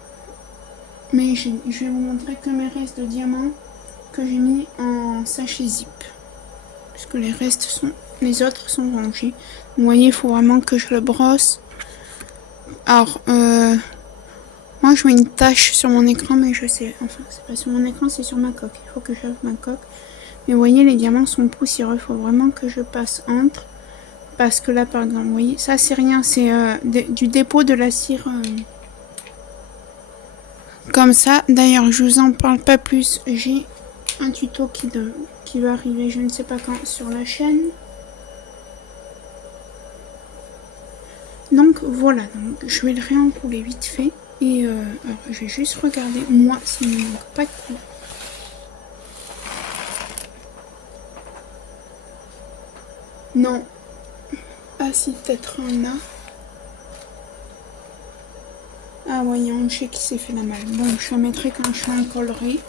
Mais je vais vous montrer que mes restes de diamants que j'ai mis en sachet zip. Parce que les autres sont rangés. Vous voyez, il faut vraiment que je le brosse. Alors, moi je mets une tache sur mon écran, mais je sais, enfin c'est pas sur mon écran, c'est sur ma coque. Il faut que je lave ma coque. Mais vous voyez, les diamants sont poussiéreux, il faut vraiment que je passe entre. Parce que là, par exemple, vous voyez, ça c'est rien, c'est du dépôt de la cire. Comme ça, d'ailleurs, je vous en parle pas plus. J'ai un tuto qui va arriver, je ne sais pas quand, sur la chaîne. Donc voilà, donc, je vais le réencouler vite fait. Et alors, je vais juste regarder, moi, s'il ne manque pas de coup. Non. Ah si, peut-être un là. Ah ouais, il y a un jet qui s'est fait la malle. Bon, je la mettrai quand je l'encollerai.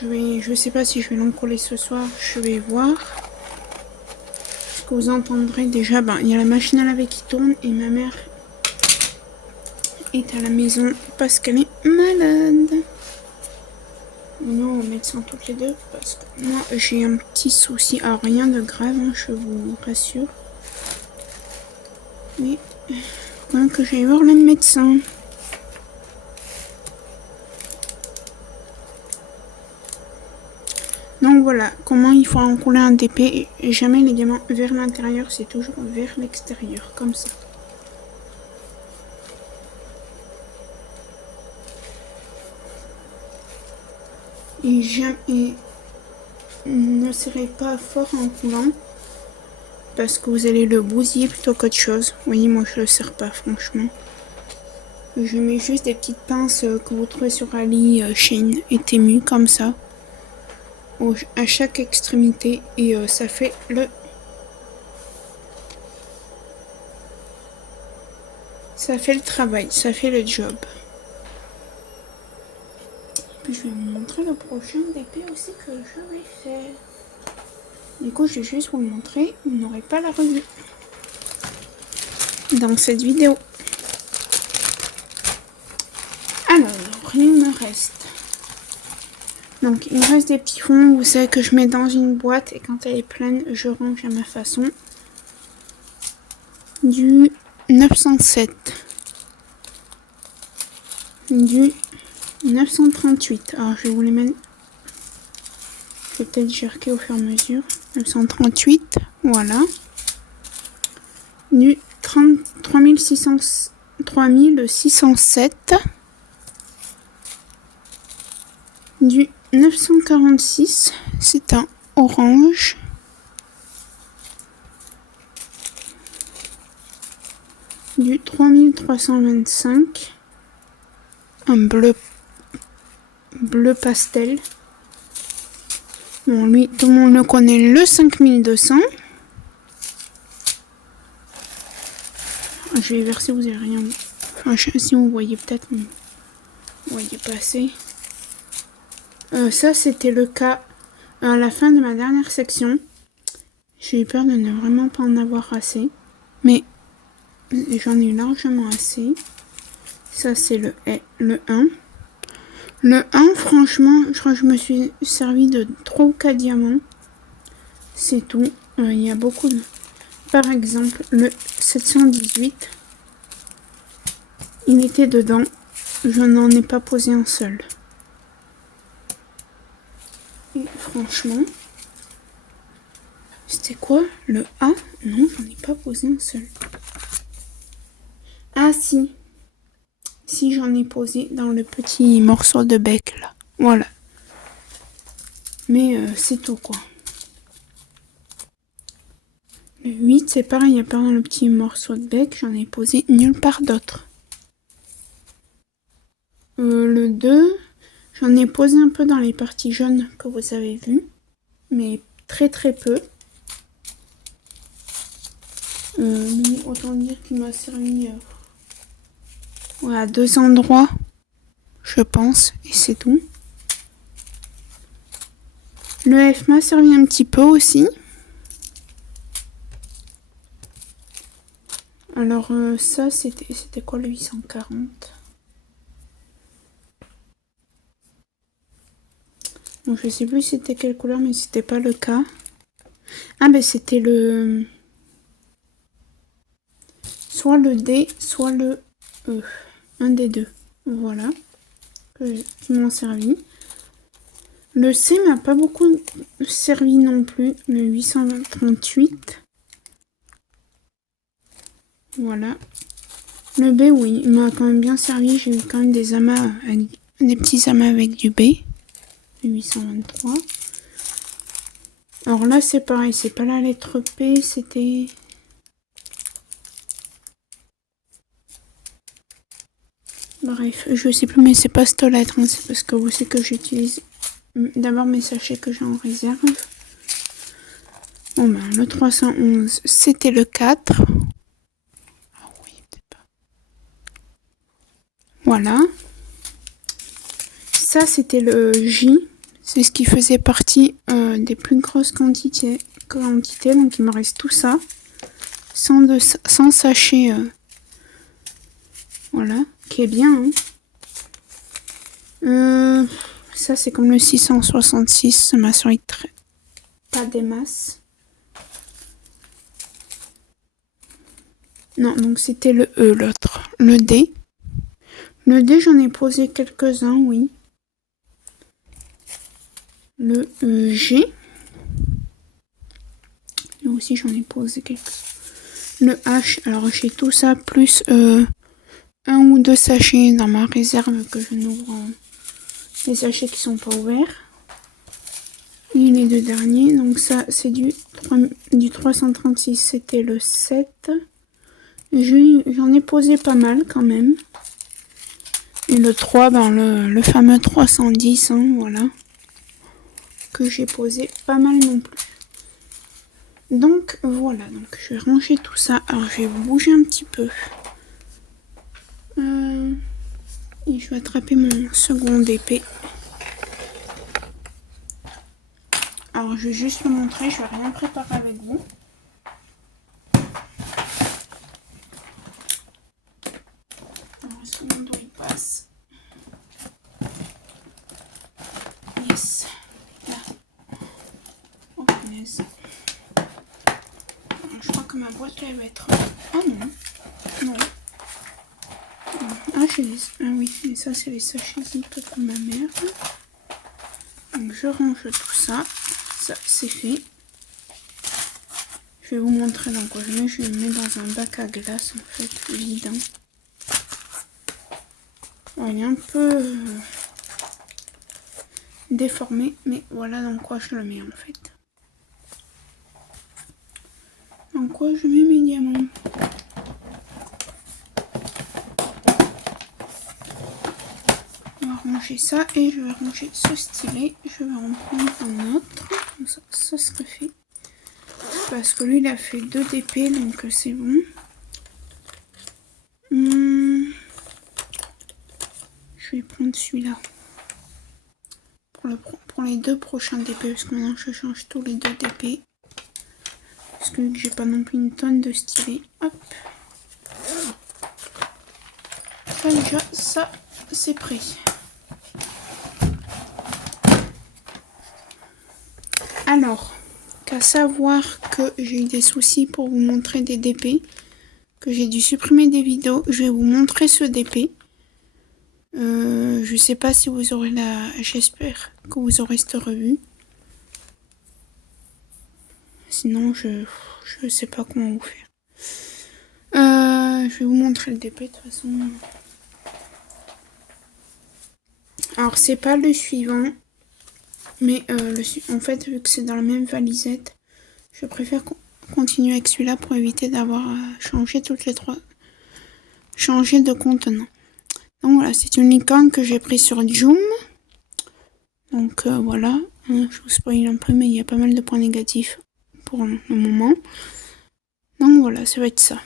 Je sais pas si je vais l'encoller ce soir, je vais voir. Ce que vous entendrez déjà, ben, il y a la machine à laver qui tourne et ma mère est à la maison parce qu'elle est malade. Nous, on va mettre ça toutes les deux parce que moi, j'ai un petit souci. Alors, rien de grave, hein, je vous rassure. Mais, quand même que j'aille voir le médecin. Donc voilà, comment il faut encouler un DP. Et jamais les diamants vers l'intérieur, c'est toujours vers l'extérieur, comme ça. Et ne serrez pas fort en coulant parce que vous allez le bousiller plutôt qu'autre chose. Vous voyez, moi je le serre pas franchement. Je mets juste des petites pinces que vous trouvez sur Ali, Shein et Temu comme ça à chaque extrémité et ça fait le travail, ça fait le job. Puis je vais vous montrer le prochain DP aussi que je vais faire. Du coup, je vais juste vous le montrer, vous n'aurez pas la revue dans cette vidéo. Alors, il me reste. Donc, il me reste des petits fonds, vous savez que je mets dans une boîte et quand elle est pleine, je range à ma façon. Du 907. Du 938. Alors, je vais vous les mettre. Je vais peut-être jerker au fur et à mesure. 938, voilà. Du 3607. Du 946, c'est un orange. Du 3325, un bleu pastel. Bon, lui, tout le monde le connaît, le 5200. Je vais verser, vous n'avez rien. Enfin, si vous voyez peut-être, vous voyez pas assez. Ça, c'était le cas à la fin de ma dernière section. J'ai eu peur de ne vraiment pas en avoir assez. Mais j'en ai eu largement assez. Ça, c'est le 1. Le 1, franchement, je crois que je me suis servi de 3 ou 4 diamants. C'est tout. Il y a beaucoup de... Par exemple, le 718. Il était dedans. Je n'en ai pas posé un seul. Et franchement... C'était quoi? Le A? Non, j'en ai pas posé un seul. Ah si. Si, j'en ai posé dans le petit morceau de bec là. Voilà. Mais c'est tout quoi. Le 8, c'est pareil, à part dans le petit morceau de bec, j'en ai posé nulle part d'autre. Le 2, j'en ai posé un peu dans les parties jaunes que vous avez vues. Mais très très peu. Lui, autant dire qu'il m'a servi... à 2 endroits, je pense, et c'est tout. Le F m'a servi un petit peu aussi. Alors ça, c'était quoi le 840? Bon, je sais plus c'était quelle couleur, mais c'était pas le cas. Ah ben c'était le... Soit le D, soit le E. Un des deux. Voilà. Qui m'ont servi. Le C m'a pas beaucoup servi non plus. Le 838. Voilà. Le B, oui, il m'a quand même bien servi. J'ai eu quand même des amas, des petits amas avec du B. Le 823. Alors là, c'est pareil. C'est pas la lettre P, c'était... Bref, je sais plus, mais c'est pas cette lettre. Hein, c'est parce que vous savez que j'utilise d'abord mes sachets que j'ai en réserve. Bon ben, le 311, c'était le 4. Ah oui, peut-être pas. Voilà. Ça, c'était le J. C'est ce qui faisait partie des plus grosses quantités. Donc, il me reste tout ça. Sans sachet. Voilà. Qui est bien. Hein. Ça, c'est comme le 666. Ça m'a servi très... pas des masses. Non, donc c'était le E, l'autre. Le D. Le D, j'en ai posé quelques-uns, oui. Le G. Là aussi, j'en ai posé quelques-uns. Le H, alors j'ai tout ça, plus 1 ou 2 sachets dans ma réserve que je n'ouvre. Les sachets qui sont pas ouverts. Et les deux derniers, donc ça, c'est du 336, c'était le 7. J'en ai posé pas mal quand même. Et le 3, ben le fameux 310, hein, voilà. Que j'ai posé pas mal non plus. Donc voilà, donc je vais ranger tout ça. Alors je vais vous bouger un petit peu. Et je vais attraper mon second épée. Alors je vais juste vous montrer, je vais rien préparer avec vous. Alors est-ce que mon dos il passe? Yes. Là. Oh punaise. Alors, je crois que ma boîte elle va être... Ah non. Non. Ah, ah oui, mais ça c'est les sachets zip pour ma mère. Donc je range tout ça. Ça c'est fait. Je vais vous montrer dans quoi je mets. Je le mets dans un bac à glace en fait, vide. Bon, il est un peu déformé, mais voilà dans quoi je le mets en fait. Dans quoi je mets mes diamants. On va ranger ça et je vais ranger ce stylet. Je vais en prendre un autre. Ça serait fait. Parce que lui il a fait 2 DP donc c'est bon. Je vais prendre celui-là. Pour les 2 prochains DP. Parce que maintenant je change tous les 2 DP. Parce que j'ai pas non plus une tonne de stylés. Hop. Ça déjà, ça c'est prêt. Alors, qu'à savoir que j'ai eu des soucis pour vous montrer des DP, que j'ai dû supprimer des vidéos, je vais vous montrer ce DP. Je sais pas si vous aurez j'espère que vous aurez cette revue. Sinon, je sais pas comment vous faire. Je vais vous montrer le DP de toute façon. Alors, c'est pas le suivant. Mais en fait, vu que c'est dans la même valisette, je préfère continuer avec celui-là pour éviter d'avoir changé toutes les 3. Changer de contenant. Donc voilà, c'est une licorne que j'ai pris sur Joom. Donc voilà, hein, je vous spoil un peu, mais il y a pas mal de points négatifs pour le moment. Donc voilà, ça va être ça.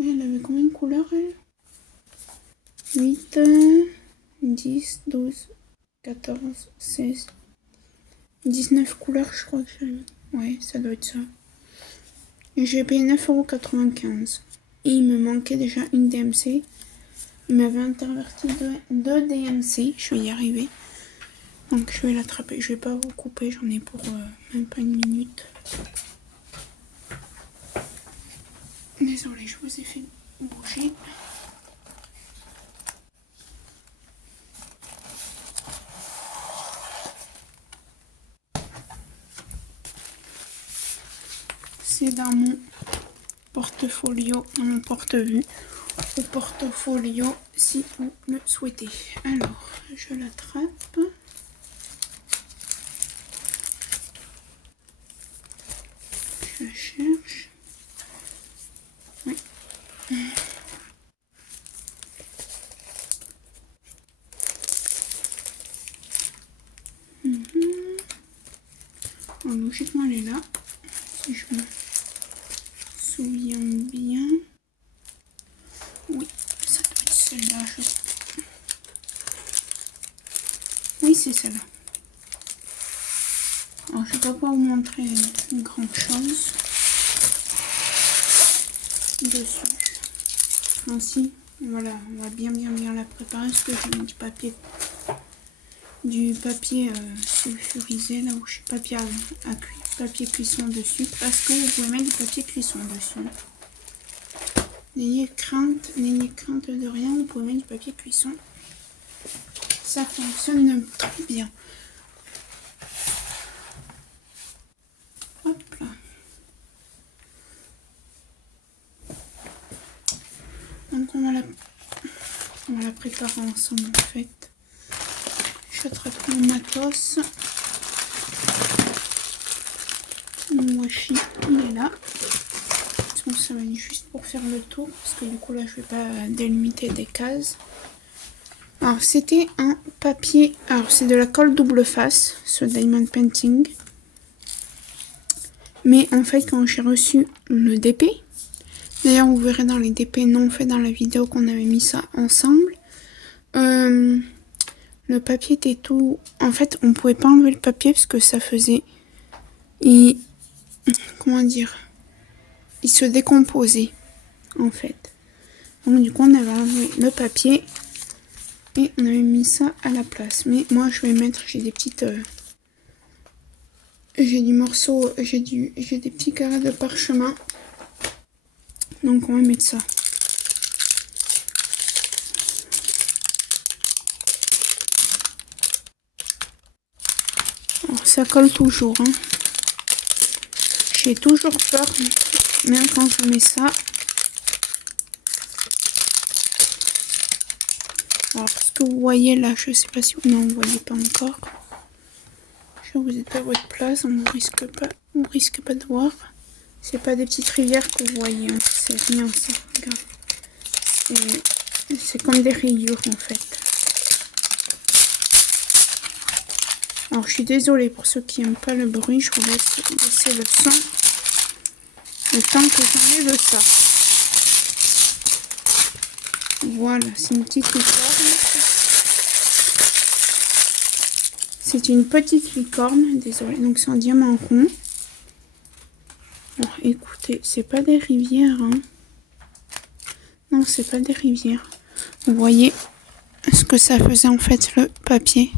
Elle avait combien de couleurs elle? 8, 10, 12, 14, 16, 19 couleurs, je crois que j'ai mis. Ouais, ça doit être ça. Et j'ai payé 9,95 €. Et il me manquait déjà une DMC. Il m'avait interverti deux DMC. Je vais y arriver. Donc je vais l'attraper. Je vais pas vous couper, j'en ai pour même pas une minute. Désolée, je vous ai fait bouger. C'est dans mon portfolio, dans mon porte-vue, au portfolio si vous le souhaitez. Alors, je l'attrape. Je la cherche. Oui. Bon, logiquement, elle est là. Si je me souviens bien. Oui, ça doit être celle-là. Oui, c'est celle-là. Alors, je ne vais pas pouvoir vous montrer une grande chose dessus. Ainsi, voilà, on va bien la préparer parce que j'ai mis du papier sulfurisé là où je suis papier cuisson dessus parce que vous pouvez mettre du papier cuisson dessus. N'ayez crainte de rien, vous pouvez mettre du papier cuisson. Ça fonctionne très bien. Hop là. Donc on va la préparer ensemble en fait. J'attrape mon matos. Mon washi, il est là. Donc ça va être juste pour faire le tour parce que du coup là je vais pas délimiter des cases. Alors c'était un papier, alors c'est de la colle double face, ce Diamond Painting. Mais en fait quand j'ai reçu le DP, d'ailleurs vous verrez dans les DP non faits dans la vidéo qu'on avait mis ça ensemble, le papier était tout... En fait on pouvait pas enlever le papier parce que ça faisait... Comment dire, il se décomposait en fait. Donc du coup on avait enlevé le papier et on avait mis ça à la place. Mais moi je vais mettre, j'ai des petites... j'ai du morceau, j'ai des petits carrés de parchemin. Donc on va mettre ça. Alors ça colle toujours. Hein. J'ai toujours peur, même quand je mets ça. Alors ce que vous voyez là, je sais pas si vous ne voyez pas encore. Je vous êtes pas à votre place, on ne risque pas de voir. C'est pas des petites rivières que vous voyez, hein. C'est rien ça. Regarde. C'est comme des rayures en fait. Alors je suis désolée pour ceux qui n'aiment pas le bruit, je vous laisse laisser le son. Le temps que j'enlève ça. Voilà, c'est une petite licorne. C'est une petite licorne, désolée. Donc c'est en diamant rond. Alors écoutez, c'est pas des rivières. Hein. Non, c'est pas des rivières. Vous voyez ce que ça faisait en fait le papier.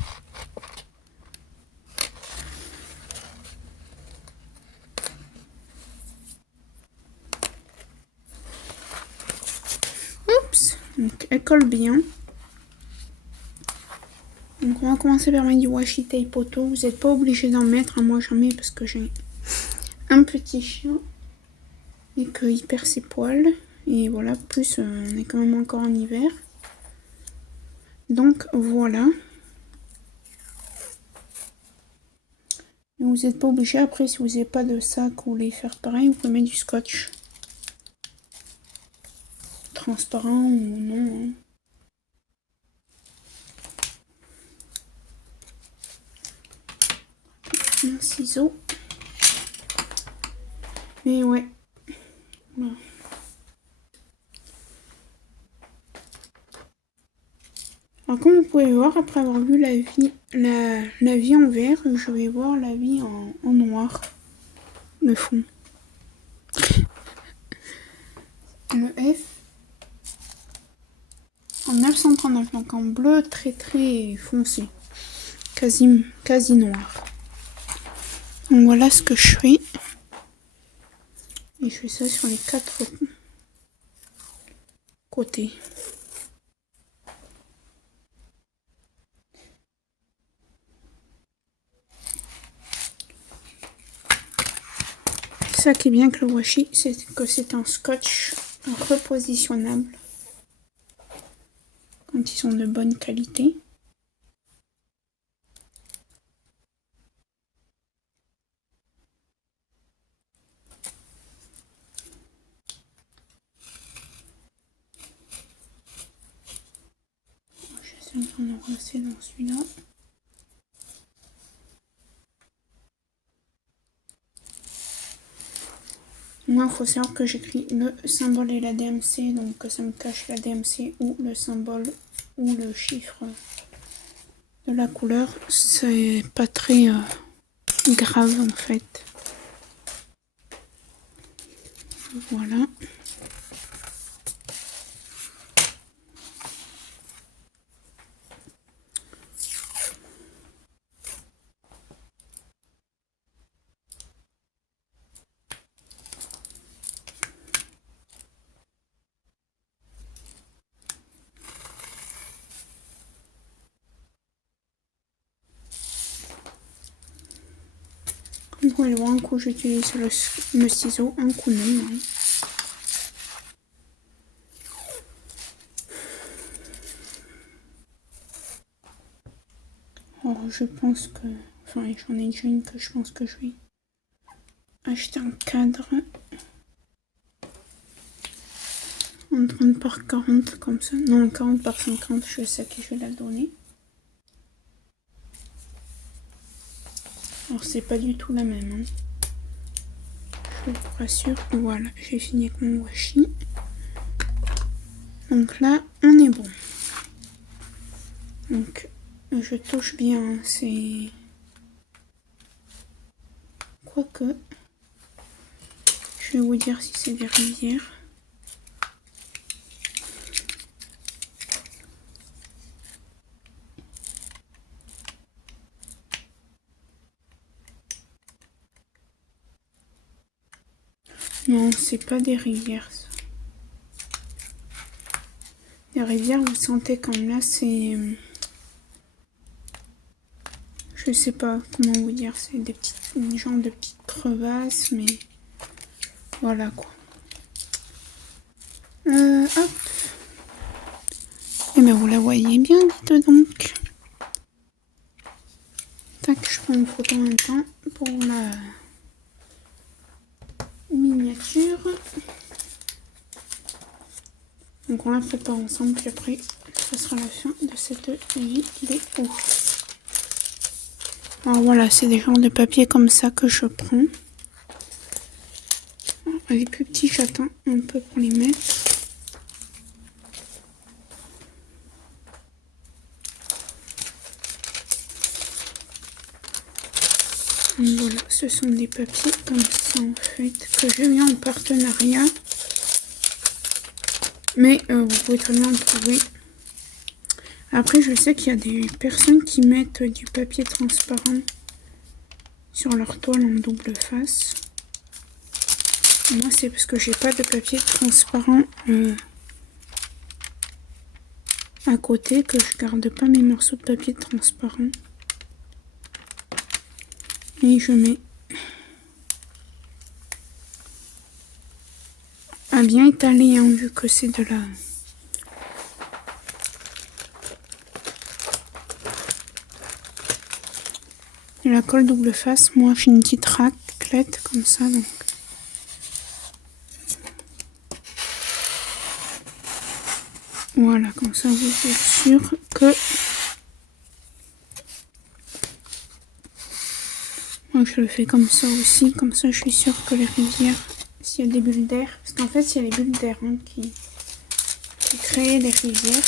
Oups, donc elle colle bien. Donc on va commencer par mettre du washi tape auto. Vous n'êtes pas obligé d'en mettre, hein. Moi j'en mets parce que j'ai un petit chien et qu'il perd ses poils. Et voilà, plus on est quand même encore en hiver. Donc voilà. Vous n'êtes pas obligé. Après, si vous n'avez pas de sac ou vous voulez faire pareil, vous pouvez mettre du scotch. Transparent ou non. Hein. Un ciseau. Et ouais. Voilà. Alors comme vous pouvez voir, après avoir vu la vie en vert, je vais voir la vie en noir, le fond. Le F en 939, donc en bleu très très foncé, quasi noir. Donc voilà ce que je fais. Et je fais ça sur les 4 côtés. Ça qui est bien que le washi, c'est que c'est un scotch repositionnable quand ils sont de bonne qualité. Je suis en train de brosser dans celui-là. Moi, il faut savoir que j'écris le symbole et la DMC, donc que ça me cache la DMC ou le symbole ou le chiffre de la couleur. C'est pas très grave en fait. Voilà. Vous pouvez voir, un coup j'utilise le ciseau, un coup non. Hein. Alors je pense que... Enfin j'en ai déjà une que je pense que je vais acheter un cadre en 30 par 40 comme ça. Non, 40 par 50, je sais à qui je vais la donner. Alors c'est pas du tout la même. Hein. Je vous rassure. Voilà, j'ai fini avec mon washi. Donc là, on est bon. Donc je touche bien, c'est... Quoique, je vais vous dire si c'est des rivières. Non, c'est pas des rivières, ça. Les rivières, vous sentez comme là, c'est... Je sais pas comment vous dire, c'est des petites... Une genre de petites crevasses, mais... Voilà, quoi. Hop. Et bien, vous la voyez bien, dites donc. Tac, je prends une photo en même temps pour la miniature. Donc on la prépare ensemble, puis après, ce sera la fin de cette vidéo. Alors voilà, c'est des genres de papier comme ça que je prends. Les plus petits, j'attends un peu pour les mettre. Voilà, ce sont des papiers comme ça en fait, que j'ai eu en partenariat. Mais vous pouvez très bien en trouver. Après, je sais qu'il y a des personnes qui mettent du papier transparent sur leur toile en double face. Moi, c'est parce que j'ai pas de papier transparent à côté que je garde pas mes morceaux de papier transparent. Et je mets à bien étaler, hein, vu que c'est de la colle double face. Moi, j'ai une petite raclette comme ça, donc. Voilà, comme ça, vous êtes sûr que... Moi, je le fais comme ça aussi. Comme ça, je suis sûre que les rivières, s'il y a des bulles d'air... Parce qu'en fait, il y a les bulles d'air hein, qui créent les rivières.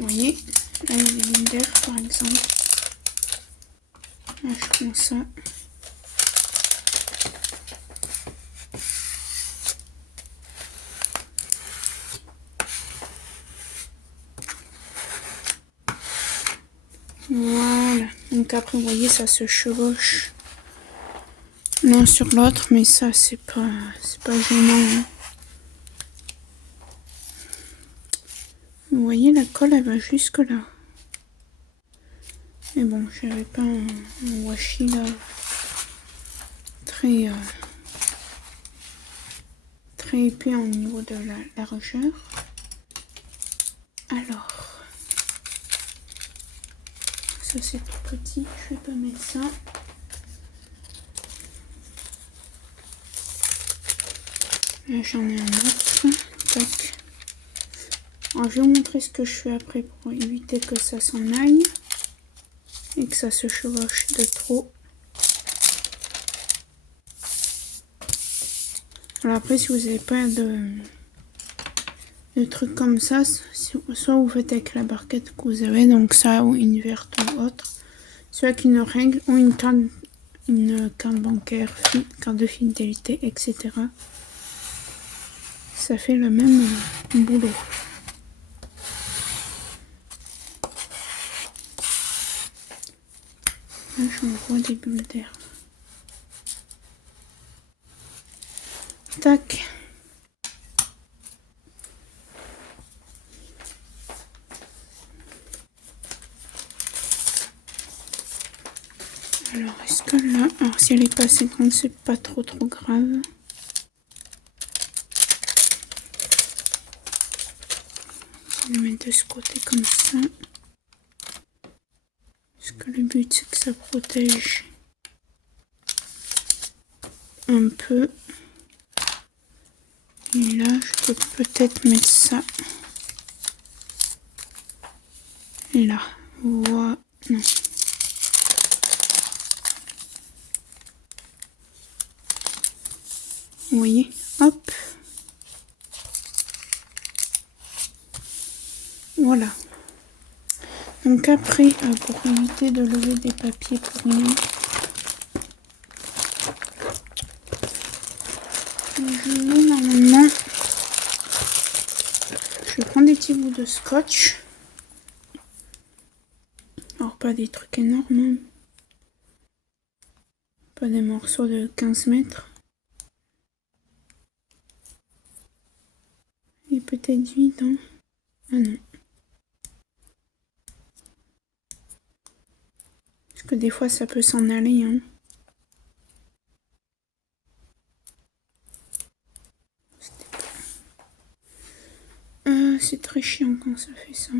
Vous voyez, là il y a des bulles d'air par exemple. Là je prends ça. Voilà, donc après vous voyez ça se chevauche l'un sur l'autre, mais ça c'est pas gênant. Hein. Vous voyez la colle elle va jusque là. Mais bon, j'avais pas un washi là très épais au niveau de la largeur. Alors, ça c'est tout petit, je vais pas mettre ça. Là j'en ai un autre. Tac. Alors je vais vous montrer ce que je fais après pour éviter que ça s'en aille et que ça se chevauche de trop. Alors après si vous n'avez pas de trucs comme ça, soit vous faites avec la barquette que vous avez, donc ça ou une verte ou autre, soit avec une règle ou une carte bancaire, carte de fidélité, etc. Ça fait le même boulot. Là j'en vois des bulles d'air. Tac. Alors, est-ce que là... Alors, si elle est pas assez grande, c'est pas trop grave. Je vais le mettre de ce côté comme ça. Parce que le but, c'est que ça protège un peu. Et là, je peux peut-être mettre ça là. Voilà. Non. Vous voyez, hop. Voilà. Donc après, pour éviter de lever des papiers pour rien, je vais normalement, je vais prendre des petits bouts de scotch. Alors pas des trucs énormes, hein. Pas des morceaux de 15 mètres. Et peut-être vide, hein. Ah non. Parce que des fois ça peut s'en aller, hein. C'est très chiant quand ça fait ça.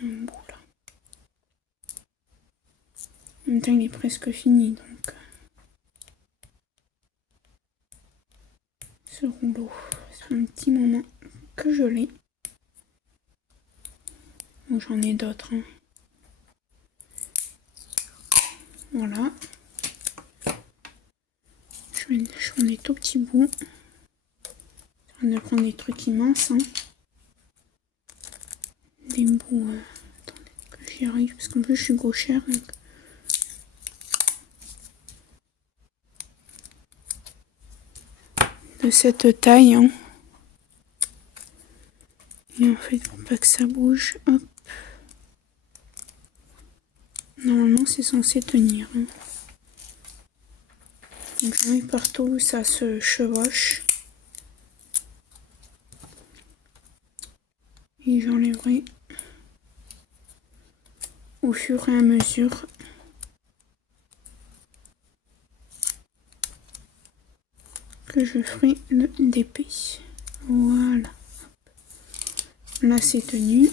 Un bout là. En même temps il est presque fini donc. Ce rouleau, ça fait un petit moment que je l'ai. Bon, j'en ai d'autres, hein. Voilà. Je prends des tout petits bouts. On va prendre des trucs immenses, hein. Des bouts. Attendez que j'y arrive parce qu'en plus je suis gauchère. Donc... de cette taille, hein. Et en fait, pour pas que ça bouge, hop. Normalement, c'est censé tenir, hein. Donc j'en mets partout où ça se chevauche. Et j'enlèverai au fur et à mesure que je ferai le dépêt. Voilà. Là c'est tenu.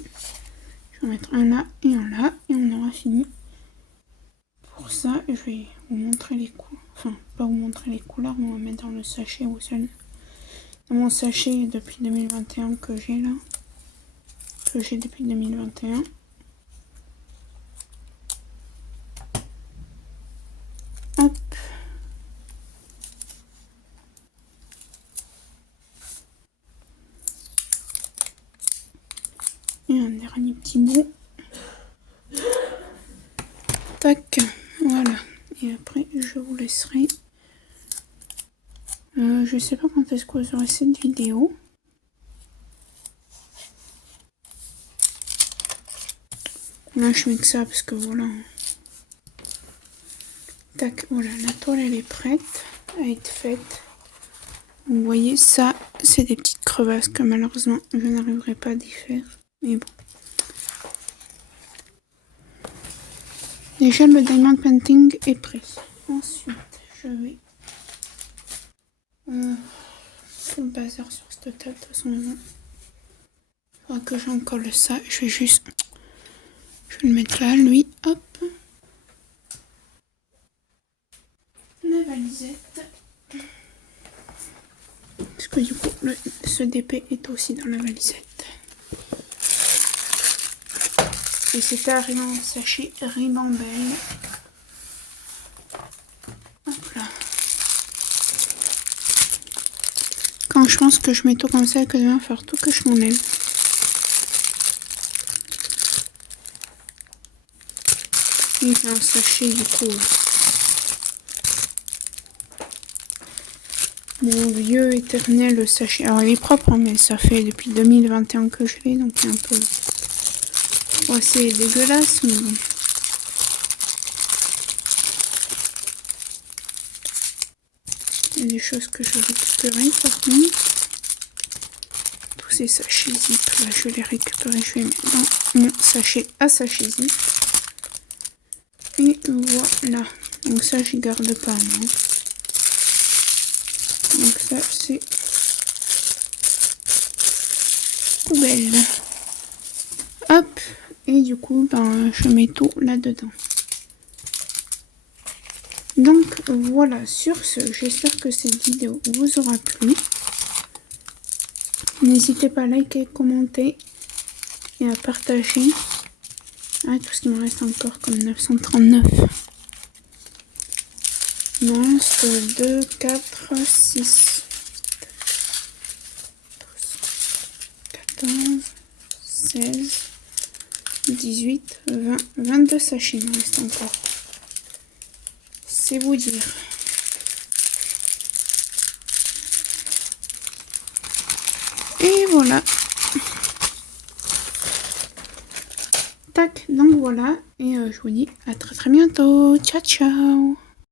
Je vais en mettre un là et un là et on aura fini. Pour ça, je vais vous montrer les couleurs. Enfin, pas vous montrer les couleurs, mais on va mettre dans le sachet ou seul. Dans mon sachet depuis 2021 que j'ai là. Que j'ai depuis 2021. Et un dernier petit bout. Tac, voilà. Et après, je vous laisserai. Je sais pas quand est-ce que vous aurez cette vidéo. Là, je mets que ça parce que voilà. Tac, voilà, la toile elle est prête à être faite. Vous voyez, ça, c'est des petites crevasses que malheureusement je n'arriverai pas à défaire. Mais bon. Déjà, le diamond painting est prêt. Ensuite, je vais tout le bazar sur cette table. De toute façon, il faudra que j'en colle ça. Je vais juste. Je vais le mettre là, lui. Hop. La valisette. Parce que du coup, ce DP est aussi dans la valisette. Et c'était un sachet Ribambelle. Hop là. Quand je pense que je mets tout comme ça et que demain, il va falloir tout que je m'enlève. Et c'est un sachet du coup. Mon vieux éternel sachet. Alors il est propre, hein, mais ça fait depuis 2021 que je l'ai, donc il est un peu. Ouais, c'est dégueulasse, mais bon. Il y a des choses que je récupérerai par contre. Tous ces sachets zip, là je vais les récupérer, je vais mettre dans mon sachet à sachet zip. Et voilà. Donc ça j'y garde pas, non. Donc ça c'est poubelle. Hop. Et du coup ben je mets tout là-dedans. Donc voilà, sur ce, j'espère que cette vidéo vous aura plu. N'hésitez pas à liker, commenter et à partager. Ah, tout ce qui me reste encore comme 939. Il me reste 2, 4, 6, 14, 16, 18, 20, 22 sachets il me reste encore. C'est vous dire. Et voilà. Tac, donc voilà. Et je vous dis à très très bientôt. Ciao ciao.